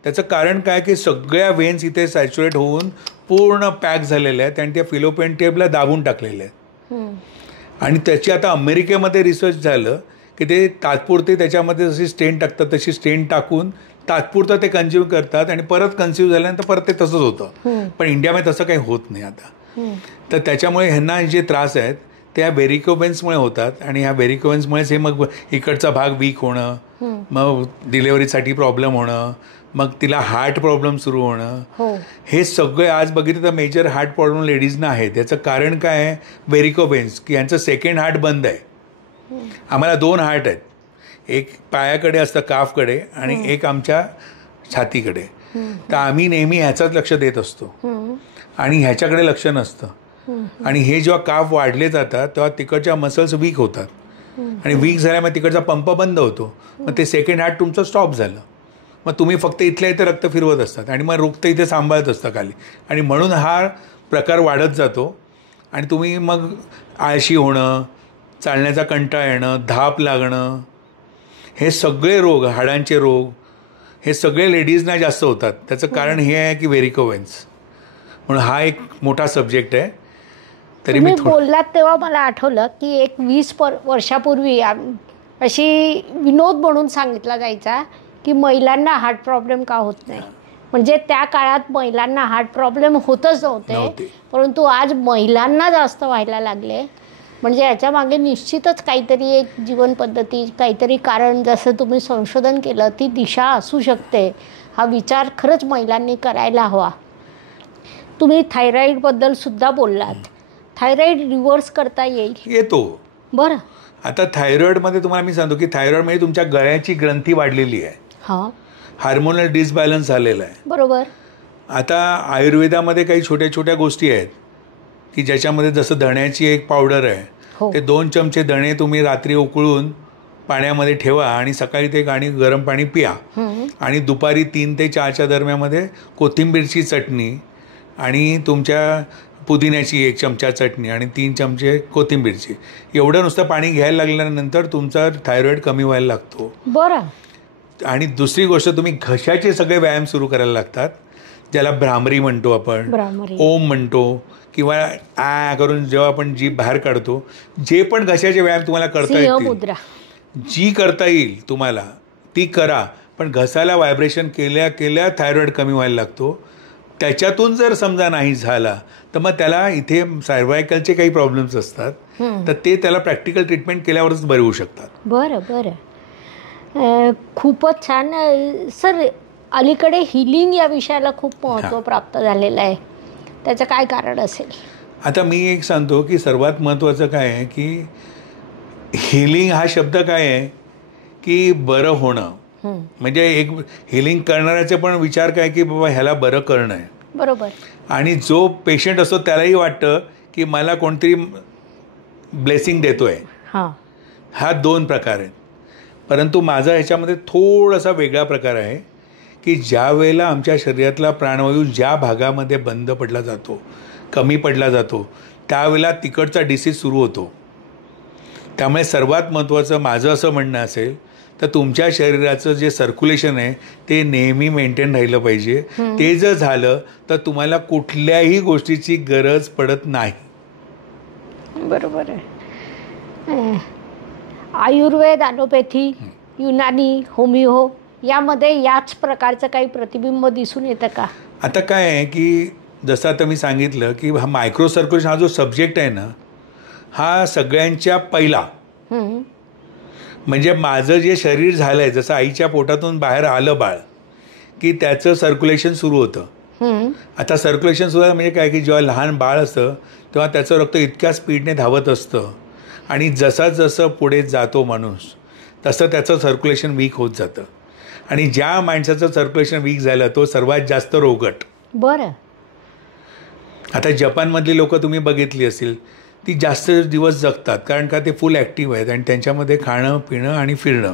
त्याचं कारण काय की सगळ्या वेन्स इथे सॅच्युरेट होऊन पूर्ण पॅक झालेल्या आहेत आणि त्या फिलोपियन ट्यूबला दाबून टाकलेल्या आहेत. आणि त्याची आता अमेरिकेमध्ये रिसर्च झालं की ते तात्पुरते त्याच्यामध्ये जशी स्टेन टाकतात तशी स्टेन टाकून तात्पुरतं ते कन्झ्युम करतात आणि परत कन्झ्युम झाल्यानंतर परत ते तसंच होतं. पण इंडियामध्ये तसं काही होत नाही आता. तर त्याच्यामुळे ह्यांना जे त्रास आहेत त्या व्हेरिकोवेन्समुळे होतात आणि ह्या व्हेरिकोवेन्समुळेच हे मग इकडचा भाग वीक होणं, मग डिलेवरीसाठी प्रॉब्लेम होणं, मग तिला हार्ट प्रॉब्लेम सुरू होणं, हे सगळे आज बघितलं तर मेजर हार्ट प्रॉब्लेम लेडीजना आहेत. याचं कारण काय आहे? व्हेरिकोवेन्स, की यांचं सेकंड हार्ट बंद आहे. आम्हाला 2 हार्ट आहेत, एक पायाकडे असतं काफकडे आणि एक आमच्या छातीकडे. तर आम्ही नेहमी ह्याचाच लक्ष देत असतो आणि ह्याच्याकडे लक्ष नसतं. आणि हे जेव्हा काफ वाढले जातात तेव्हा तिकडच्या मसल्स वीक होतात आणि वीक झाल्यामुळे तिकडचा पंप बंद होतो. मग ते सेकंड हार्ट तुमचं स्टॉप झालं. मग तुम्ही फक्त इथल्या इथे रक्त फिरवत असतात आणि मग रक्त इथे सांभाळत असता खाली, आणि म्हणून हा प्रकार वाढत जातो. आणि तुम्ही मग आळशी होणं, चालण्याचा कंटाळा येणं, धाप लागणं, हे सगळे रोग, हाडांचे रोग, हे सगळे लेडीजना जास्त होतात. त्याचं कारण हे आहे की व्हेरिकोवेन्स. म्हणून हा एक मोठा सब्जेक्ट आहे. तरी मी बोललात तेव्हा मला आठवलं की एक 20 वर्षापूर्वी अशी विनोद म्हणून सांगितला जायचा की महिलांना हार्ट प्रॉब्लेम का होत नाही. म्हणजे त्या काळात महिलांना हार्ट प्रॉब्लेम होतच नव्हते, परंतु आज महिलांना जास्त व्हायला लागले. म्हणजे याच्या मागे निश्चितच काहीतरी एक जीवन पद्धती, काहीतरी कारण, जसं तुम्ही संशोधन केलं ती दिशा असू शकते. हा विचार खरंच महिलांनी करायला हवा. तुम्ही थायरॉईडबद्दल सुद्धा बोललात. थायरॉईड रिव्हर्स करता येतो. बरं, आता थायरॉईडमध्ये तुम्हाला मी सांगतो की थायरॉईडमध्ये तुमच्या गळ्याची ग्रंथी वाढलेली आहे. हां, हार्मोनल डिसबॅलन्स झालेला आहे. बरोबर. आता आयुर्वेदामध्ये काही छोट्या छोट्या गोष्टी आहेत की ज्याच्यामध्ये, जसं धण्याची एक पावडर आहे, ते 2 चमचे धणे तुम्ही रात्री उकळून पाण्यामध्ये ठेवा आणि सकाळी ते गरम पाणी पिया. आणि दुपारी 3 ते 4च्या दरम्यामध्ये कोथिंबीरची चटणी आणि तुमच्या पुदिन्याची 1 चमचा चटणी आणि 3 चमचे कोथिंबीरची, एवढं नुसतं पाणी घ्यायला लागल्यानंतर तुमचा थायरॉईड कमी व्हायला लागतो. बरं. आणि दुसरी गोष्ट, तुम्ही घशाचे सगळे व्यायाम सुरू करायला लागतात, ज्याला भ्रामरी म्हणतो आपण, ओम म्हणतो, किंवा करून जेव्हा आपण जीभ बाहेर काढतो, जे पण घशाचे व्यायाम तुम्हाला करता येतील, जी करता येईल तुम्हाला ती करा. पण घसाला व्हायब्रेशन केल्या केल्या थायरॉईड कमी व्हायला लागतो. त्याच्यातून जर समजा नाही झाला तर मग त्याला इथे सर्वायकलचे काही प्रॉब्लेम्स असतात, तर ते त्याला प्रॅक्टिकल ट्रीटमेंट केल्यावरच बरे होऊ शकतात. बरं बरं, खूपच छान. सर, अलीकडे हिलिंग या विषयाला खूप महत्त्व प्राप्त झालेलं आहे. त्याचं काय कारण असेल? आता मी एक सांगतो की सर्वात महत्त्वाचं काय आहे की हिलिंग हा शब्द काय आहे की बरं होणं. म्हणजे एक हिलिंग करणाऱ्याचे पण विचार काय की बाबा ह्याला बरं करणं आहे. बरोबर. आणि जो पेशंट असतो त्यालाही वाटतं की मला कोणतरी ब्लेसिंग देतोय. हा 2 प्रकार आहेत. परंतु माझा ह्याच्यामध्ये थोडासा वेगळा प्रकार आहे की ज्या वेळेला आमच्या शरीरातला प्राणवायू ज्या भागामध्ये बंद पडला जातो, कमी पडला जातो, त्यावेळेला तिकडचा डिसीज सुरू होतो. त्यामुळे सर्वात महत्त्वाचं माझं असं म्हणणं असेल तर तुमच्या शरीराचं जे सर्क्युलेशन आहे ते नेहमी मेंटेन राहिलं पाहिजे. ते जर झालं तर तुम्हाला कुठल्याही गोष्टीची गरज पडत नाही. बरोबर आहे. आयुर्वेद, ॲलोपॅथी, युनानी, होमिओ यामध्ये याच प्रकारचं काही प्रतिबिंब दिसून येतं का? आता काय आहे की जसं आता मी सांगितलं की हा मायक्रो सर्क्युलेशन हा जो सब्जेक्ट आहे ना, हा सगळ्यांच्या पहिला, म्हणजे माझं जे शरीर झालं आहे, जसं आईच्या पोटातून बाहेर आलं बाळ की त्याचं सर्क्युलेशन सुरू होतं. आता सर्क्युलेशन सुद्धा म्हणजे काय की जेव्हा लहान बाळ असतं तेव्हा त्याचं रक्त इतक्या स्पीडने धावत असतं आणि जसं पुढे जातो माणूस तसं त्याचं सर्क्युलेशन वीक होत जातं. आणि ज्या माणसाचं सर्क्युलेशन वीक झालं तो सर्वात जास्त रोगट. बरं. आता जपानमधली लोक तुम्ही बघितली असतील, ती जास्त दिवस जगतात कारण का ते फुल ॲक्टिव्ह आहेत आणि त्यांच्यामध्ये खाणं पिणं आणि फिरणं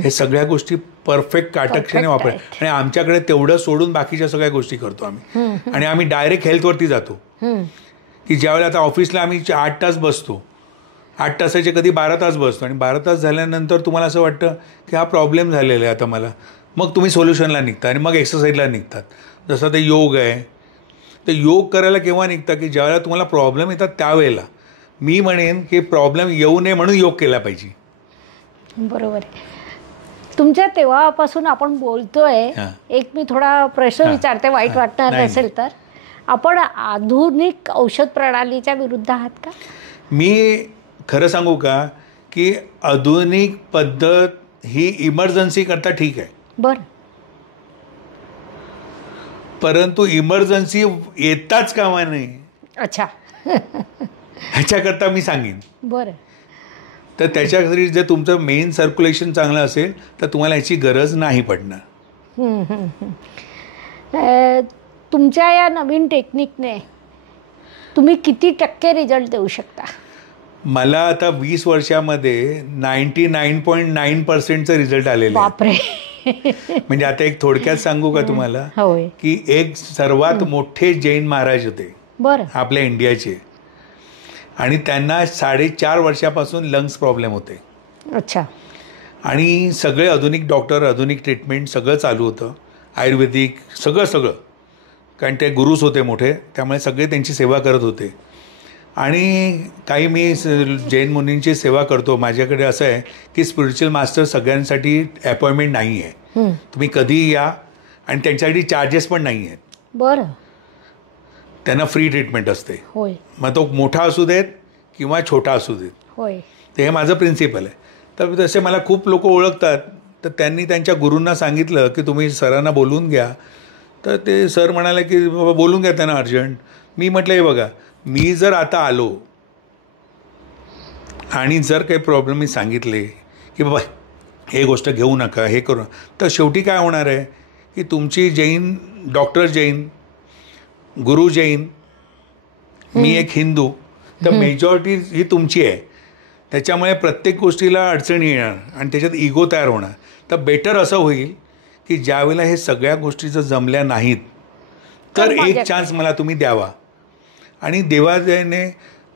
हे सगळ्या गोष्टी परफेक्ट काटकक्षाने वापरतात. आणि आमच्याकडे तेवढं सोडून बाकीच्या सगळ्या गोष्टी करतो आम्ही. आणि आम्ही डायरेक्ट हेल्थवरती जातो की ज्यावेळेला आता ऑफिसला आम्ही 8 तास बसतो, 8 तासाचे कधी 12 तास बसतो आणि 12 तास झाल्यानंतर तुम्हाला असं वाटतं की हा प्रॉब्लेम झालेला आहे आता मला, मग तुम्ही सोल्युशनला निघता आणि मग एक्सरसाइजला निघतात. जसं ते योग आहे, तर योग करायला केव्हा निघता की ज्यावेळेला तुम्हाला प्रॉब्लेम येतात त्यावेळेला. मी म्हणेन की प्रॉब्लेम येऊ नये म्हणून योग केला पाहिजे. बरोबर. तुमच्या तेव्हापासून आपण बोलतोय, एक मी थोडा प्रश्न विचारते, वाईट वाटणार नसेल तर. आपण आधुनिक औषध प्रणालीच्या विरुद्ध आहात का? मी खरं सांगू का की आधुनिक पद्धत ही इमर्जन्सी करता ठीक आहे. बरं. परंतु इमर्जन्सी येताच कामा नये. अच्छा. ह्याच्याकरता मी सांगेन. बरं. तर त्याच्यासाठी जर तुमचं मेन सर्क्युलेशन चांगलं असेल तर तुम्हाला ह्याची गरज नाही पडणार. तुमच्या या नवीन टेक्निकने तुम्ही किती टक्के रिझल्ट देऊ शकता? मला आता 20 वर्षामध्ये 99.9% रिझल्ट आलेले. बापरे. म्हणजे आता एक थोडक्यात सांगू का तुम्हाला, की एक सर्वात मोठे जैन महाराज होते बरं आपल्या इंडियाचे, आणि त्यांना 4.5 वर्षापासून लंग्स प्रॉब्लेम होते. अच्छा. आणि सगळे आधुनिक डॉक्टर, आधुनिक ट्रीटमेंट सगळं चालू होतं, आयुर्वेदिक सगळं, कारण ते गुरुच होते मोठे, त्यामुळे सगळे त्यांची सेवा करत होते. आणि काही मी जैन मुनींची सेवा करतो. माझ्याकडे असं आहे की स्पिरिच्युअल मास्टर सगळ्यांसाठी अपॉइंटमेंट नाही आहे, तुम्ही कधीही या, आणि त्यांच्यासाठी चार्जेस पण नाही आहेत. बरं. त्यांना फ्री ट्रीटमेंट असते. होय. मग तो मोठा असू देत किंवा छोटा असू देत. होय. ते हे माझं प्रिन्सिपल आहे. तर तसे मला खूप लोक ओळखतात, तर त्यांनी त्यांच्या गुरूंना सांगितलं की तुम्ही सरांना बोलवून घ्या. तर ते सर म्हणाले की बाबा बोलून घ्या त्यांना अर्जंट. मी म्हटलं हे बघा, मी जर आता आलो आणि जर काही प्रॉब्लेम मी सांगितले की बाबा हे गोष्ट घेऊ नका, हे करू, तर शेवटी काय होणार आहे की तुमची जैन डॉक्टर जैन, गुरु जैन, मी एक हिंदू, तर मेजॉरिटी ही तुमची आहे. त्याच्यामुळे प्रत्येक गोष्टीला अडचणी येणार आणि त्याच्यात इगो तयार होणार. तर बेटर असं होईल की ज्यावेळेला हे सगळ्या गोष्टी जर जमल्या नाहीत तर एक चान्स मला तुम्ही द्यावा. आणि देवाने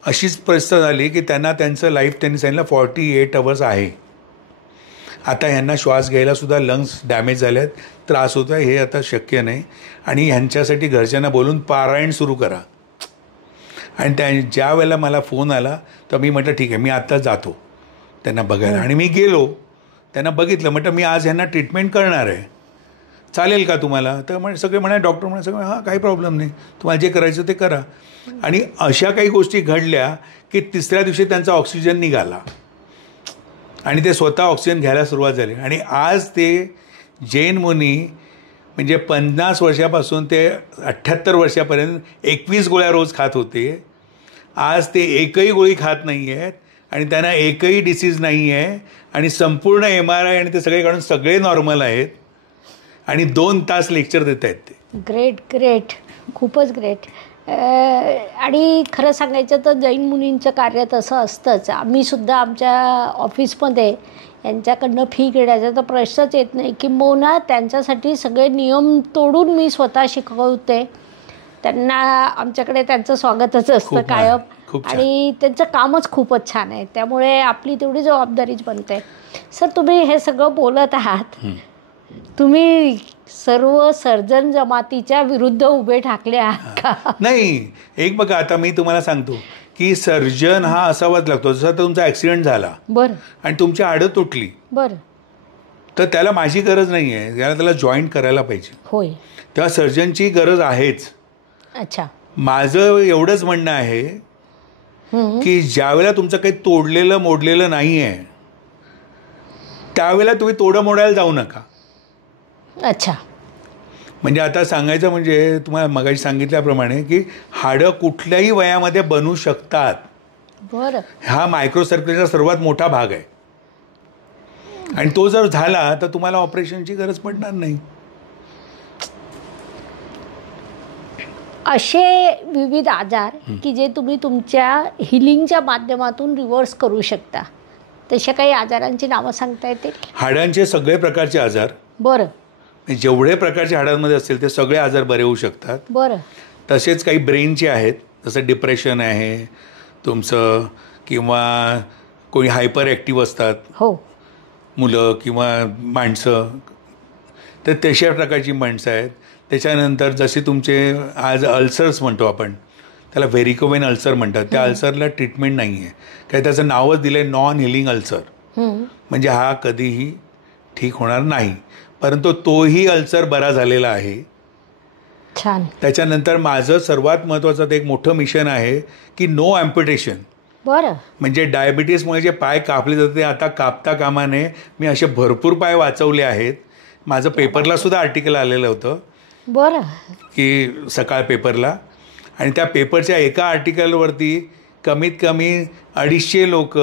अशीच परिस्थिती झाली की त्यांना त्यांचं लाईफ त्यांनी सांगितलं 48 आवर्स आहे. आता ह्यांना श्वास घ्यायला सुद्धा लंग्स डॅमेज झाले आहेत, त्रास होतो आहे, हे आता शक्य नाही. आणि ह्यांच्यासाठी घरच्यांना बोलून पारायण सुरू करा. आणि ज्या वेळेला मला फोन आला तर मी म्हटलं ठीक आहे, मी आत्ता जातो त्यांना बघायला. आणि मी गेलो, त्यांना बघितलं, म्हटलं मी आज ह्यांना ट्रीटमेंट करणार आहे, चालेल का तुम्हाला? तर सगळे म्हणाले, डॉक्टर म्हणाले सगळे हां काही प्रॉब्लेम नाही, तुम्हाला जे करायचं ते करा. आणि अशा काही गोष्टी घडल्या की तिसऱ्या दिवशी त्यांचा ऑक्सिजन निघाला आणि ते स्वतः ऑक्सिजन घ्यायला सुरुवात झाली. आणि आज ते जैन मुनी म्हणजे 50 वर्षापासून ते 78 वर्षापर्यंत 21 गोळ्या रोज खात होते. आज ते एकही गोळी खात नाही आहेत आणि त्यांना एकही डिसीज नाही आहे आणि संपूर्ण MRI आणि ते सगळे काढून सगळे नॉर्मल आहेत आणि 2 तास लेक्चर देत आहेत ते. ग्रेट, खूपच ग्रेट. आणि खरं सांगायचं तर जैन मुनींचं कार्य तसं असतंच. आम्हीसुद्धा आमच्या ऑफिसमध्ये यांच्याकडनं फी घेण्याचा तर प्रश्नच येत नाही. किंबहुना त्यांच्यासाठी सगळे नियम तोडून मी स्वतः शिकवते त्यांना. आमच्याकडे त्यांचं स्वागतच असतं कायम. आणि त्यांचं कामच खूपच छान आहे, त्यामुळे आपली तेवढी जबाबदारीच बनते. सर, तुम्ही हे सगळं बोलत आहात, तुम्ही सर्व सर्जन जमातीच्या विरुद्ध उभे ठाकले आहात का? नाही. एक बघा, आता मी तुम्हाला सांगतो की सर्जन हा असावाच लागतो. जसा तुमचा ॲक्सिडेंट झाला बरं आणि तुमची हाडं तुटली, बरं, तर त्याला माझी गरज नाही आहे, त्याला जॉईंट करायला पाहिजे. होय. तेव्हा सर्जनची गरज आहेच. अच्छा. माझं एवढंच म्हणणं आहे की ज्यावेळेला तुमचं काही तोडलेलं मोडलेलं नाही आहे त्यावेळेला तुम्ही तोडं मोडायला जाऊ नका. अच्छा. म्हणजे आता सांगायचं म्हणजे तुम्हाला मगाशी सांगितल्याप्रमाणे की हाडं कुठल्याही वयामध्ये बनू शकतात. बरं. हा मायक्रोसर्क्युलेशनचा सर्वात मोठा भाग आहे आणि तो जर झाला तर तुम्हाला ऑपरेशनची गरज पडणार नाही. असे विविध आजार की जे तुम्ही तुमच्या हिलिंगच्या माध्यमातून रिव्हर्स करू शकता, तशा काही आजारांची नावं सांगता येतील? हाडांचे सगळे प्रकारचे आजार. बरं. जेवढे प्रकारचे हाडांमध्ये असतील ते सगळे आजार बरे होऊ शकतात. बरं. तसेच काही ब्रेनचे आहेत, जसं डिप्रेशन आहे तुमचं, किंवा कोणी हायपर ॲक्टिव्ह असतात, हो, मुलं किंवा माणसं, तर तशा प्रकारची माणसं आहेत. त्याच्यानंतर जसे तुमचे आज अल्सर्स म्हणतो आपण, त्याला व्हेरिकोवेन अल्सर म्हणतात. त्या अल्सरला ट्रीटमेंट नाही आहे, काय त्याचं नावच दिलं आहे नॉन हिलिंग अल्सर. म्हणजे हा कधीही ठीक होणार नाही, परंतु तोही अल्सर बरा झालेला आहे. छान. त्याच्यानंतर माझं सर्वात महत्त्वाचं ते एक मोठं मिशन आहे की नो ॲम्प्युटेशन. बरं. म्हणजे डायबिटीसमुळे जे पाय कापले जाते आता कापता कामा नये. मी असे भरपूर पाय वाचवले आहेत. माझं पेपरला सुद्धा आर्टिकल आलेलं होतं. बरं. की सकाळ पेपरला, आणि त्या पेपरच्या एका आर्टिकलवरती कमीत कमी 250 लोक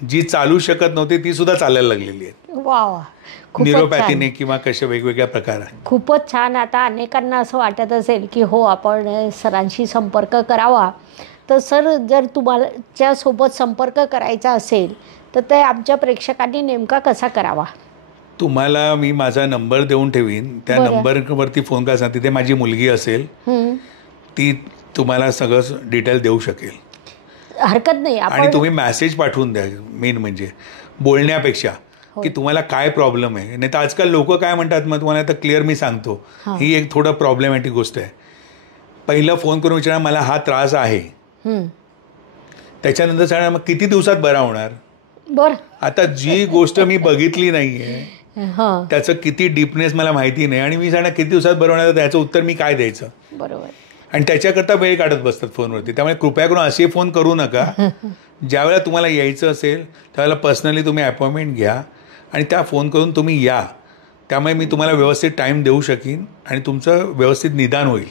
जी चालू शकत नव्हती ती सुद्धा चालायला लागलेली आहेत. वा. न्यूरोपॅथीने किंवा कशा वेगवेगळ्या प्रकार. खूपच छान. आता अनेकांना असं वाटत असेल की हो आपण सरांशी संपर्क करावा, तर सर जर तुम्हाच्या सोबत संपर्क करायचा असेल तर ते आमच्या प्रेक्षकांनी नेमका कसा करावा? तुम्हाला मी माझा नंबर देऊन ठेवीन, त्या नंबरवरती फोन करा. तिथे माझी मुलगी असेल, ती तुम्हाला सगळं डिटेल देऊ शकेल. हरकत नाही. आणि तुम्ही मेसेज पाठवून द्या. मेन म्हणजे बोलण्यापेक्षा की तुम्हाला काय प्रॉब्लेम आहे. नाही तर आजकाल लोक काय म्हणतात, मग तुम्हाला आता क्लिअर मी सांगतो, ही एक थोडं प्रॉब्लेमॅटिक गोष्ट आहे. पहिलं फोन करून विचारा मला हा त्रास आहे, त्याच्यानंतर सांगा मग किती दिवसात बरा होणार. बरं, आता जी गोष्ट मी बघितली नाहीये त्याचं किती डीपनेस मला माहिती नाही, आणि मी सांगा किती दिवसात बरं होणार, त्याचं उत्तर मी काय द्यायचं. बरोबर. आणि त्याच्याकरता वेळ काढत बसतात फोनवरती. त्यामुळे कृपया करून असे फोन करू नका. ज्यावेळेला तुम्हाला यायचं असेल त्यावेळेला पर्सनली तुम्ही अपॉइंटमेंट घ्या आणि त्या फोन करून तुम्ही या. त्यामुळे मी तुम्हाला व्यवस्थित टाईम देऊ शकीन आणि तुमचं व्यवस्थित निदान होईल.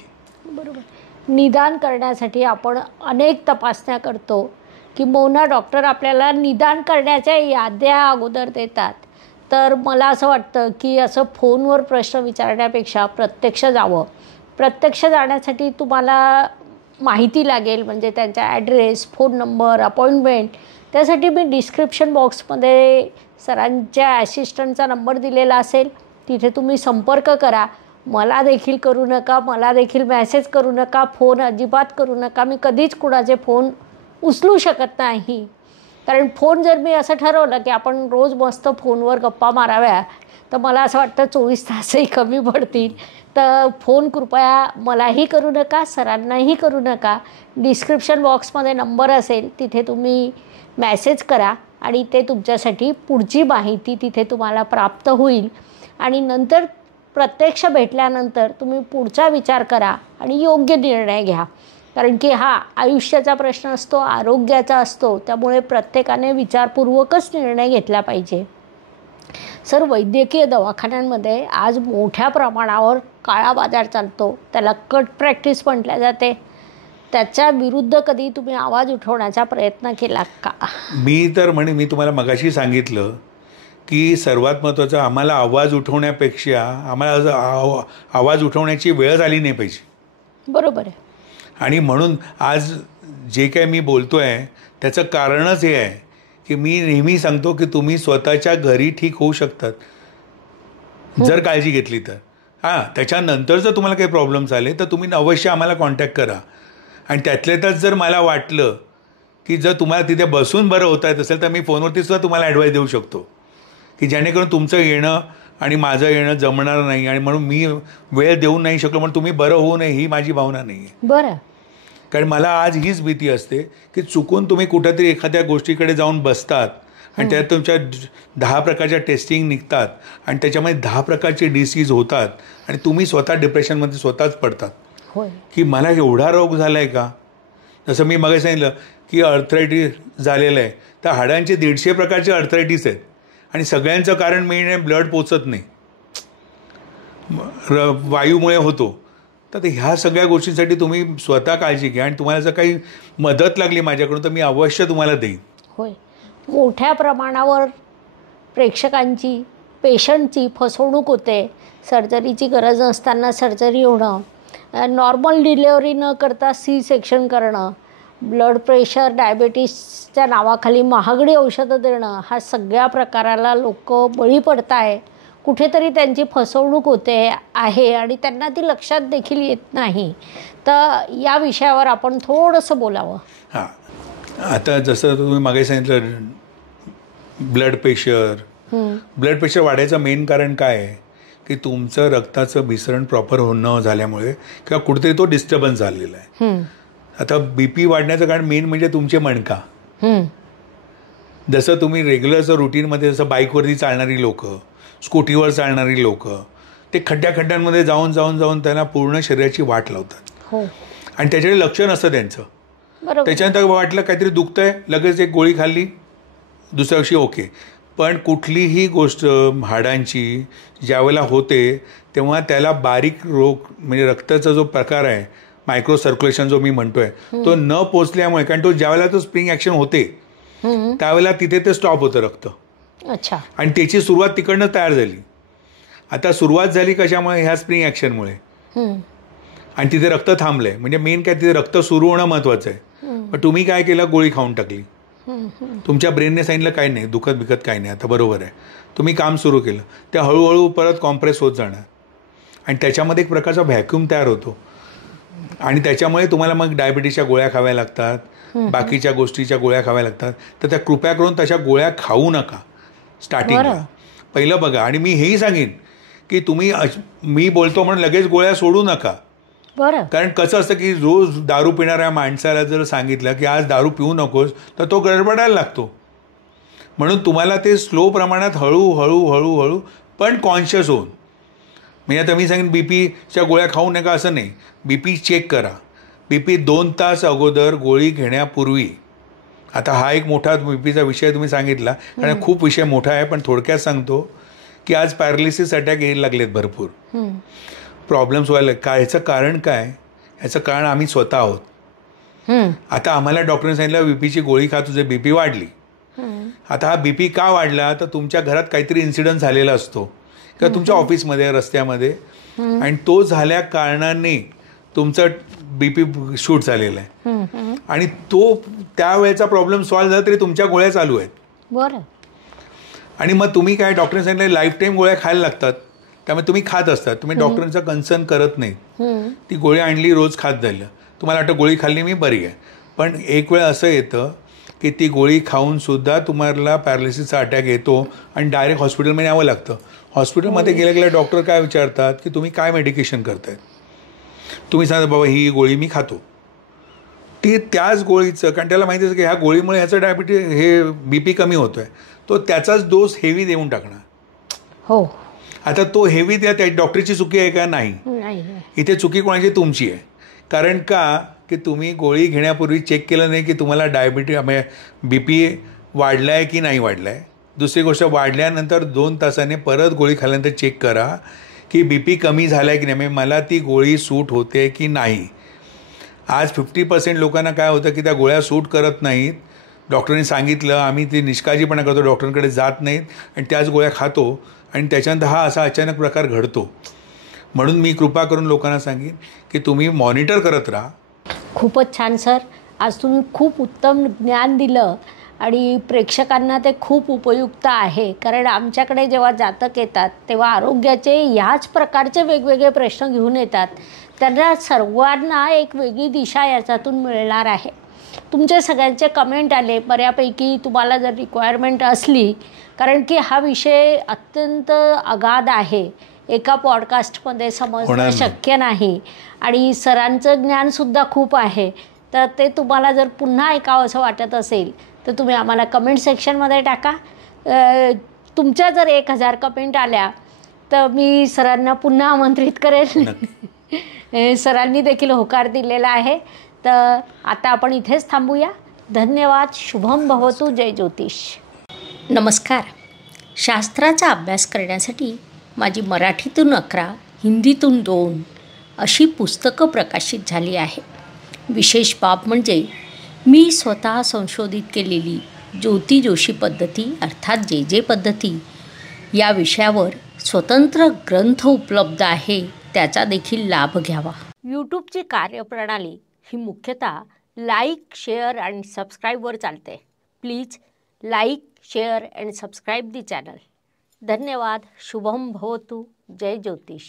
बरोबर. निदान करण्यासाठी आपण अनेक तपासण्या करतो, किंबहुना डॉक्टर आपल्याला निदान करण्याच्या याद्या अगोदर देतात. तर मला असं वाटतं की असं फोनवर प्रश्न विचारण्यापेक्षा प्रत्यक्ष जावं. प्रत्यक्ष जाण्यासाठी तुम्हाला माहिती लागेल, म्हणजे त्यांचा ॲड्रेस, फोन नंबर, अपॉइंटमेंट. त्यासाठी मी डिस्क्रिप्शन बॉक्समध्ये सरांच्या ॲसिस्टंटचा नंबर दिलेला असेल, तिथे तुम्ही संपर्क करा. मला देखील करू नका, मला देखील मेसेज करू नका, फोन अजिबात करू नका. मी कधीच कुणाचे फोन उचलू शकत नाही. कारण फोन जर मी असं ठरवलं की आपण रोज मस्त फोनवर गप्पा माराव्या, तर मला असं वाटतं 24 तासही कमी पडतील. तर फोन कृपया मलाही करू नका, सरांनाही करू नका. डिस्क्रिप्शन बॉक्समध्ये नंबर असेल, तिथे तुम्ही मेसेज करा आणि ते तुमच्यासाठी पुढची माहिती तिथे तुम्हाला प्राप्त होईल. आणि नंतर प्रत्यक्ष भेटल्यानंतर तुम्ही पुढचा विचार करा आणि योग्य निर्णय घ्या. कारण की हा आयुष्याचा प्रश्न असतो, आरोग्याचा असतो. त्यामुळे प्रत्येकाने विचारपूर्वकच निर्णय घेतला पाहिजे. सर, वैद्यकीय दवाखान्यांमध्ये आज मोठ्या प्रमाणावर काळा बाजार चालतो, त्याला कट प्रॅक्टिस म्हटल्या जाते. त्याच्या विरुद्ध कधी तुम्ही आवाज उठवण्याचा प्रयत्न केला का? मी तुम्हाला मगाशी सांगितलं की सर्वात महत्त्वाचं, आम्हाला आवाज उठवण्यापेक्षा आम्हाला आवाज उठवण्याची वेळ आली नाही पाहिजे. बरोबर आहे. आणि म्हणून आज जे काय मी बोलतो आहे त्याचं कारणच हे आहे की मी नेहमी सांगतो की तुम्ही स्वतःच्या घरी ठीक होऊ शकतात जर काळजी घेतली तर. त्याच्यानंतर जर तुम्हाला काही प्रॉब्लेम्स आले तर तुम्ही अवश्य आम्हाला कॉन्टॅक्ट करा. आणि त्यातल्या त्यात जर मला वाटलं की जर तुम्हाला तिथे बसून बरं होता येत असेल तर मी फोनवरती सुद्धा तुम्हाला ॲडवाईस देऊ शकतो की जेणेकरून तुमचं येणं आणि माझं येणं जमणार नाही, आणि म्हणून मी वेळ देऊ नाही शकलो म्हणून तुम्ही बरं होऊ नये ही माझी भावना नाही आहे. बरं. कारण मला आज हीच भीती असते की चुकून तुम्ही कुठेतरी एखाद्या गोष्टीकडे जाऊन बसतात आणि त्यात तुमच्या 10 प्रकारच्या टेस्टिंग निघतात आणि त्याच्यामध्ये 10 प्रकारचे डिसीज होतात आणि तुम्ही स्वतः डिप्रेशनमध्ये स्वतःच पडतात. होय. की मला एवढा रोग झाला आहे का. जसं मी मग सांगितलं की अर्थरायटिस झालेलं आहे, तर हाडांचे 150 प्रकारचे अर्थरायटिस आहेत आणि सगळ्यांचं कारण मेन ब्लड पोचत नाही, वायूमुळे होतो. तर ह्या सगळ्या गोष्टींसाठी तुम्ही स्वतः काळजी घ्या आणि तुम्हाला जर काही मदत लागली माझ्याकडून तर मी अवश्य तुम्हाला देईन. होय. मोठ्या प्रमाणावर प्रेक्षकांची, पेशंटची फसवणूक होते. सर्जरीची गरज नसताना सर्जरी होणं, नॉर्मल डिलेवरी न करता C-सेक्शन करणं, ब्लड प्रेशर, डायबेटीसच्या नावाखाली महागडी औषधं देणं, हा सगळ्या प्रकाराला लोक बळी पडत आहे. कुठेतरी त्यांची फसवणूक होते आहे आणि त्यांना ती लक्षात देखील येत नाही. तर या विषयावर आपण थोडंसं बोलावं. आता जसं तुम्ही मागे सांगितलं ब्लड प्रेशर वाढायचं मेन कारण काय आहे की तुमचं रक्ताचं मिश्रण प्रॉपर न झाल्यामुळे किंवा कुठेतरी तो डिस्टर्बन्स झालेला आहे. आता BP वाढण्याचं कारण मेन म्हणजे तुमचे मणका. जसं तुम्ही रेग्युलरचं रुटीनमध्ये जसं बाईकवरती चालणारी लोक, स्कूटीवर चालणारी लोक, ते खड्ड्यांमध्ये जाऊन त्यांना पूर्ण शरीराची वाट लावतात आणि त्याच्याकडे लक्ष नसतं त्यांचं. त्याच्यानंतर वाटलं काहीतरी दुखतंय, लगेच एक गोळी खाल्ली, दुसऱ्या दिवशी ओके. पण कुठलीही गोष्ट हाडांची ज्यावेळेला होते तेव्हा त्याला बारीक रोग म्हणजे रक्ताचा जो प्रकार आहे, मायक्रो सर्क्युलेशन जो मी म्हणतोय, तो न पोचल्यामुळे, कारण तो ज्यावेळेला तो स्प्रिंग ॲक्शन होते त्यावेळेला तिथे ते स्टॉप होतं रक्त. अच्छा. आणि त्याची सुरुवात तिकडनं तयार झाली. आता सुरुवात झाली कशामुळे? ह्या स्प्रिंग ॲक्शनमुळे. आणि तिथे रक्त थांबलंय. म्हणजे मेन काय, तिथे रक्त सुरू होणं महत्त्वाचं आहे. पण तुम्ही काय केलं? गोळी खाऊन टाकली. तुमच्या ब्रेनने सांगितलं काही नाही, दुखत बिकत काही नाही, आता बरोबर आहे. तुम्ही काम सुरू केलं, ते हळूहळू परत कॉम्प्रेस होत जाणार आणि त्याच्यामध्ये एक प्रकारचा व्हॅक्यूम तयार होतो आणि त्याच्यामुळे तुम्हाला मग डायबिटीसच्या गोळ्या खाव्या लागतात, बाकीच्या गोष्टीच्या गोळ्या खाव्या लागतात. तर त्या कृपया करून तशा गोळ्या खाऊ नका स्टार्टिंगला. पहिलं बघा. आणि मी हेही सांगेन की तुम्ही मी बोलतो म्हणून लगेच गोळ्या सोडू नका. कारण कसं असतं की रोज दारू पिणाऱ्या माणसाला जर सांगितलं की आज दारू पिऊ नकोस तर तो गडबडायला लागतो. म्हणून तुम्हाला ते स्लो प्रमाणात हळूहळू हळूहळू पण कॉन्शियस होऊन, म्हणजे आता मी सांगेन बीपीच्या गोळ्या खाऊ नका असं नाही. बीपी चेक करा. बीपी 2 तास अगोदर गोळी घेण्यापूर्वी. आता हा एक मोठा बीपीचा विषय तुम्ही सांगितला, कारण खूप विषय मोठा आहे, पण थोडक्यात सांगतो की आज पॅरालिसिस अटॅक यायला लागलेत भरपूर. प्रॉब्लेम्स व्हायला काय? ह्याचं कारण काय? ह्याचं कारण आम्ही स्वतः आहोत. आता आम्हाला डॉक्टरने सांगितलं बीपीची गोळी खा, तुझे बीपी वाढली. आता हा बीपी का वाढला? तर तुमच्या घरात काहीतरी इन्सिडन्स झालेला असतो किंवा तुमच्या ऑफिसमध्ये, रस्त्यामध्ये, आणि तो झाल्या कारणाने तुमचं बीपी शूट झालेला आहे आणि तो त्यावेळेचा प्रॉब्लेम सॉल्व्ह झाला तरी तुमच्या गोळ्या चालू आहेत. बरं. आणि मग तुम्ही काय, डॉक्टरने सांगितलं लाईफ टाईम गोळ्या खायला लागतात, त्यामुळे तुम्ही खात असतात. तुम्ही डॉक्टरांचा कन्सर्न करत नाही. ती गोळी आणली, रोज खात झालं, तुम्हाला वाटतं गोळी खाल्ली मी बरी आहे. पण एक वेळ असं येतं की ती गोळी खाऊन सुद्धा तुम्हाला पॅरालिसिसचा अटॅक येतो आणि डायरेक्ट हॉस्पिटलमध्ये यावं लागतं. हॉस्पिटलमध्ये गेल्या गेल्या डॉक्टर काय विचारतात की तुम्ही काय मेडिकेशन करतायत. तुम्ही सांगता बाबा ही गोळी मी खातो. ती त्याच गोळीचं, कारण त्याला माहिती असतं की ह्या गोळीमुळे ह्याचं डायबिटीस, हे बीपी कमी होतो आहे, तो त्याचाच डोस हेवी देऊन टाकणार. हो. आता तो हेवी त्या डॉक्टरची चुकी आहे का? नाही. इथे चुकी कोणाची? तुमची आहे. कारण का? की तुम्ही गोळी घेण्यापूर्वी चेक केलं नाही की तुम्हाला डायबिटीस, बीपी वाढला आहे की नाही वाढला आहे. दुसरी गोष्ट, वाढल्यानंतर 2 तासाने परत गोळी खाल्ल्यानंतर चेक करा की बीपी कमी झाला आहे की नाही, म्हणजे मला ती गोळी सूट होते की नाही. आज 50% लोकांना काय होतं की त्या गोळ्या सूट करत नाहीत. डॉक्टरांनी सांगितलं, आम्ही ती निष्काळजीपणा करतो, डॉक्टरांकडे जात नाहीत आणि त्याच गोळ्या खातो आणि त्याच्यानंतर हा असा अचानक प्रकार घडतो. म्हणून मी कृपा करून लोकांना सांगेन की तुम्ही मॉनिटर करत राहा. खूपच छान सर. आज तुम्ही खूप उत्तम ज्ञान दिलं आणि प्रेक्षकांना ते खूप उपयुक्त आहे. कारण आमच्याकडे जेव्हा जातक येतात तेव्हा आरोग्याचे ह्याच प्रकारचे वेगवेगळे प्रश्न घेऊन येतात. त्यांना सर्वांना एक वेगळी दिशा याच्यातून मिळणार आहे. तुमचे सगळ्यांचे कमेंट आले बऱ्यापैकी. तुम्हाला जर रिक्वायरमेंट असली, कारण की हा विषय अत्यंत अगाध आहे, एका पॉडकास्टमध्ये समजणं शक्य नाही आणि सरांचं ज्ञानसुद्धा खूप आहे. तर ते तुम्हाला जर पुन्हा ऐकावं असं वाटत असेल तर तुम्ही आम्हाला कमेंट सेक्शनमध्ये टाका. तुमच्या जर 1000 कमेंट आल्या तर मी सरांना पुन्हा आमंत्रित करेल. सरांनी देखील होकार दिलेला आहे. तर आता आपण इथेच थांबूया. धन्यवाद. शुभम भवतु. जय ज्योतिष. नमस्कार. शास्त्राचा अभ्यास करण्यासाठी माझी मराठीतून 11, हिंदीतून 2 अशी पुस्तकं प्रकाशित झाली आहे. विशेष बाब म्हणजे मी स्वतः संशोधित केलेली ज्योती जोशी पद्धती अर्थात जे पद्धती या विषयावर स्वतंत्र ग्रंथ उपलब्ध आहे, त्याचा देखील लाभ घ्यावा. यूट्यूबची कार्यप्रणाली ही मुख्यतः लाईक, शेअर आणि सबस्क्राईबवर चालते. Please like, share and subscribe the channel. धन्यवाद. शुभम भवतु. जय ज्योतिष.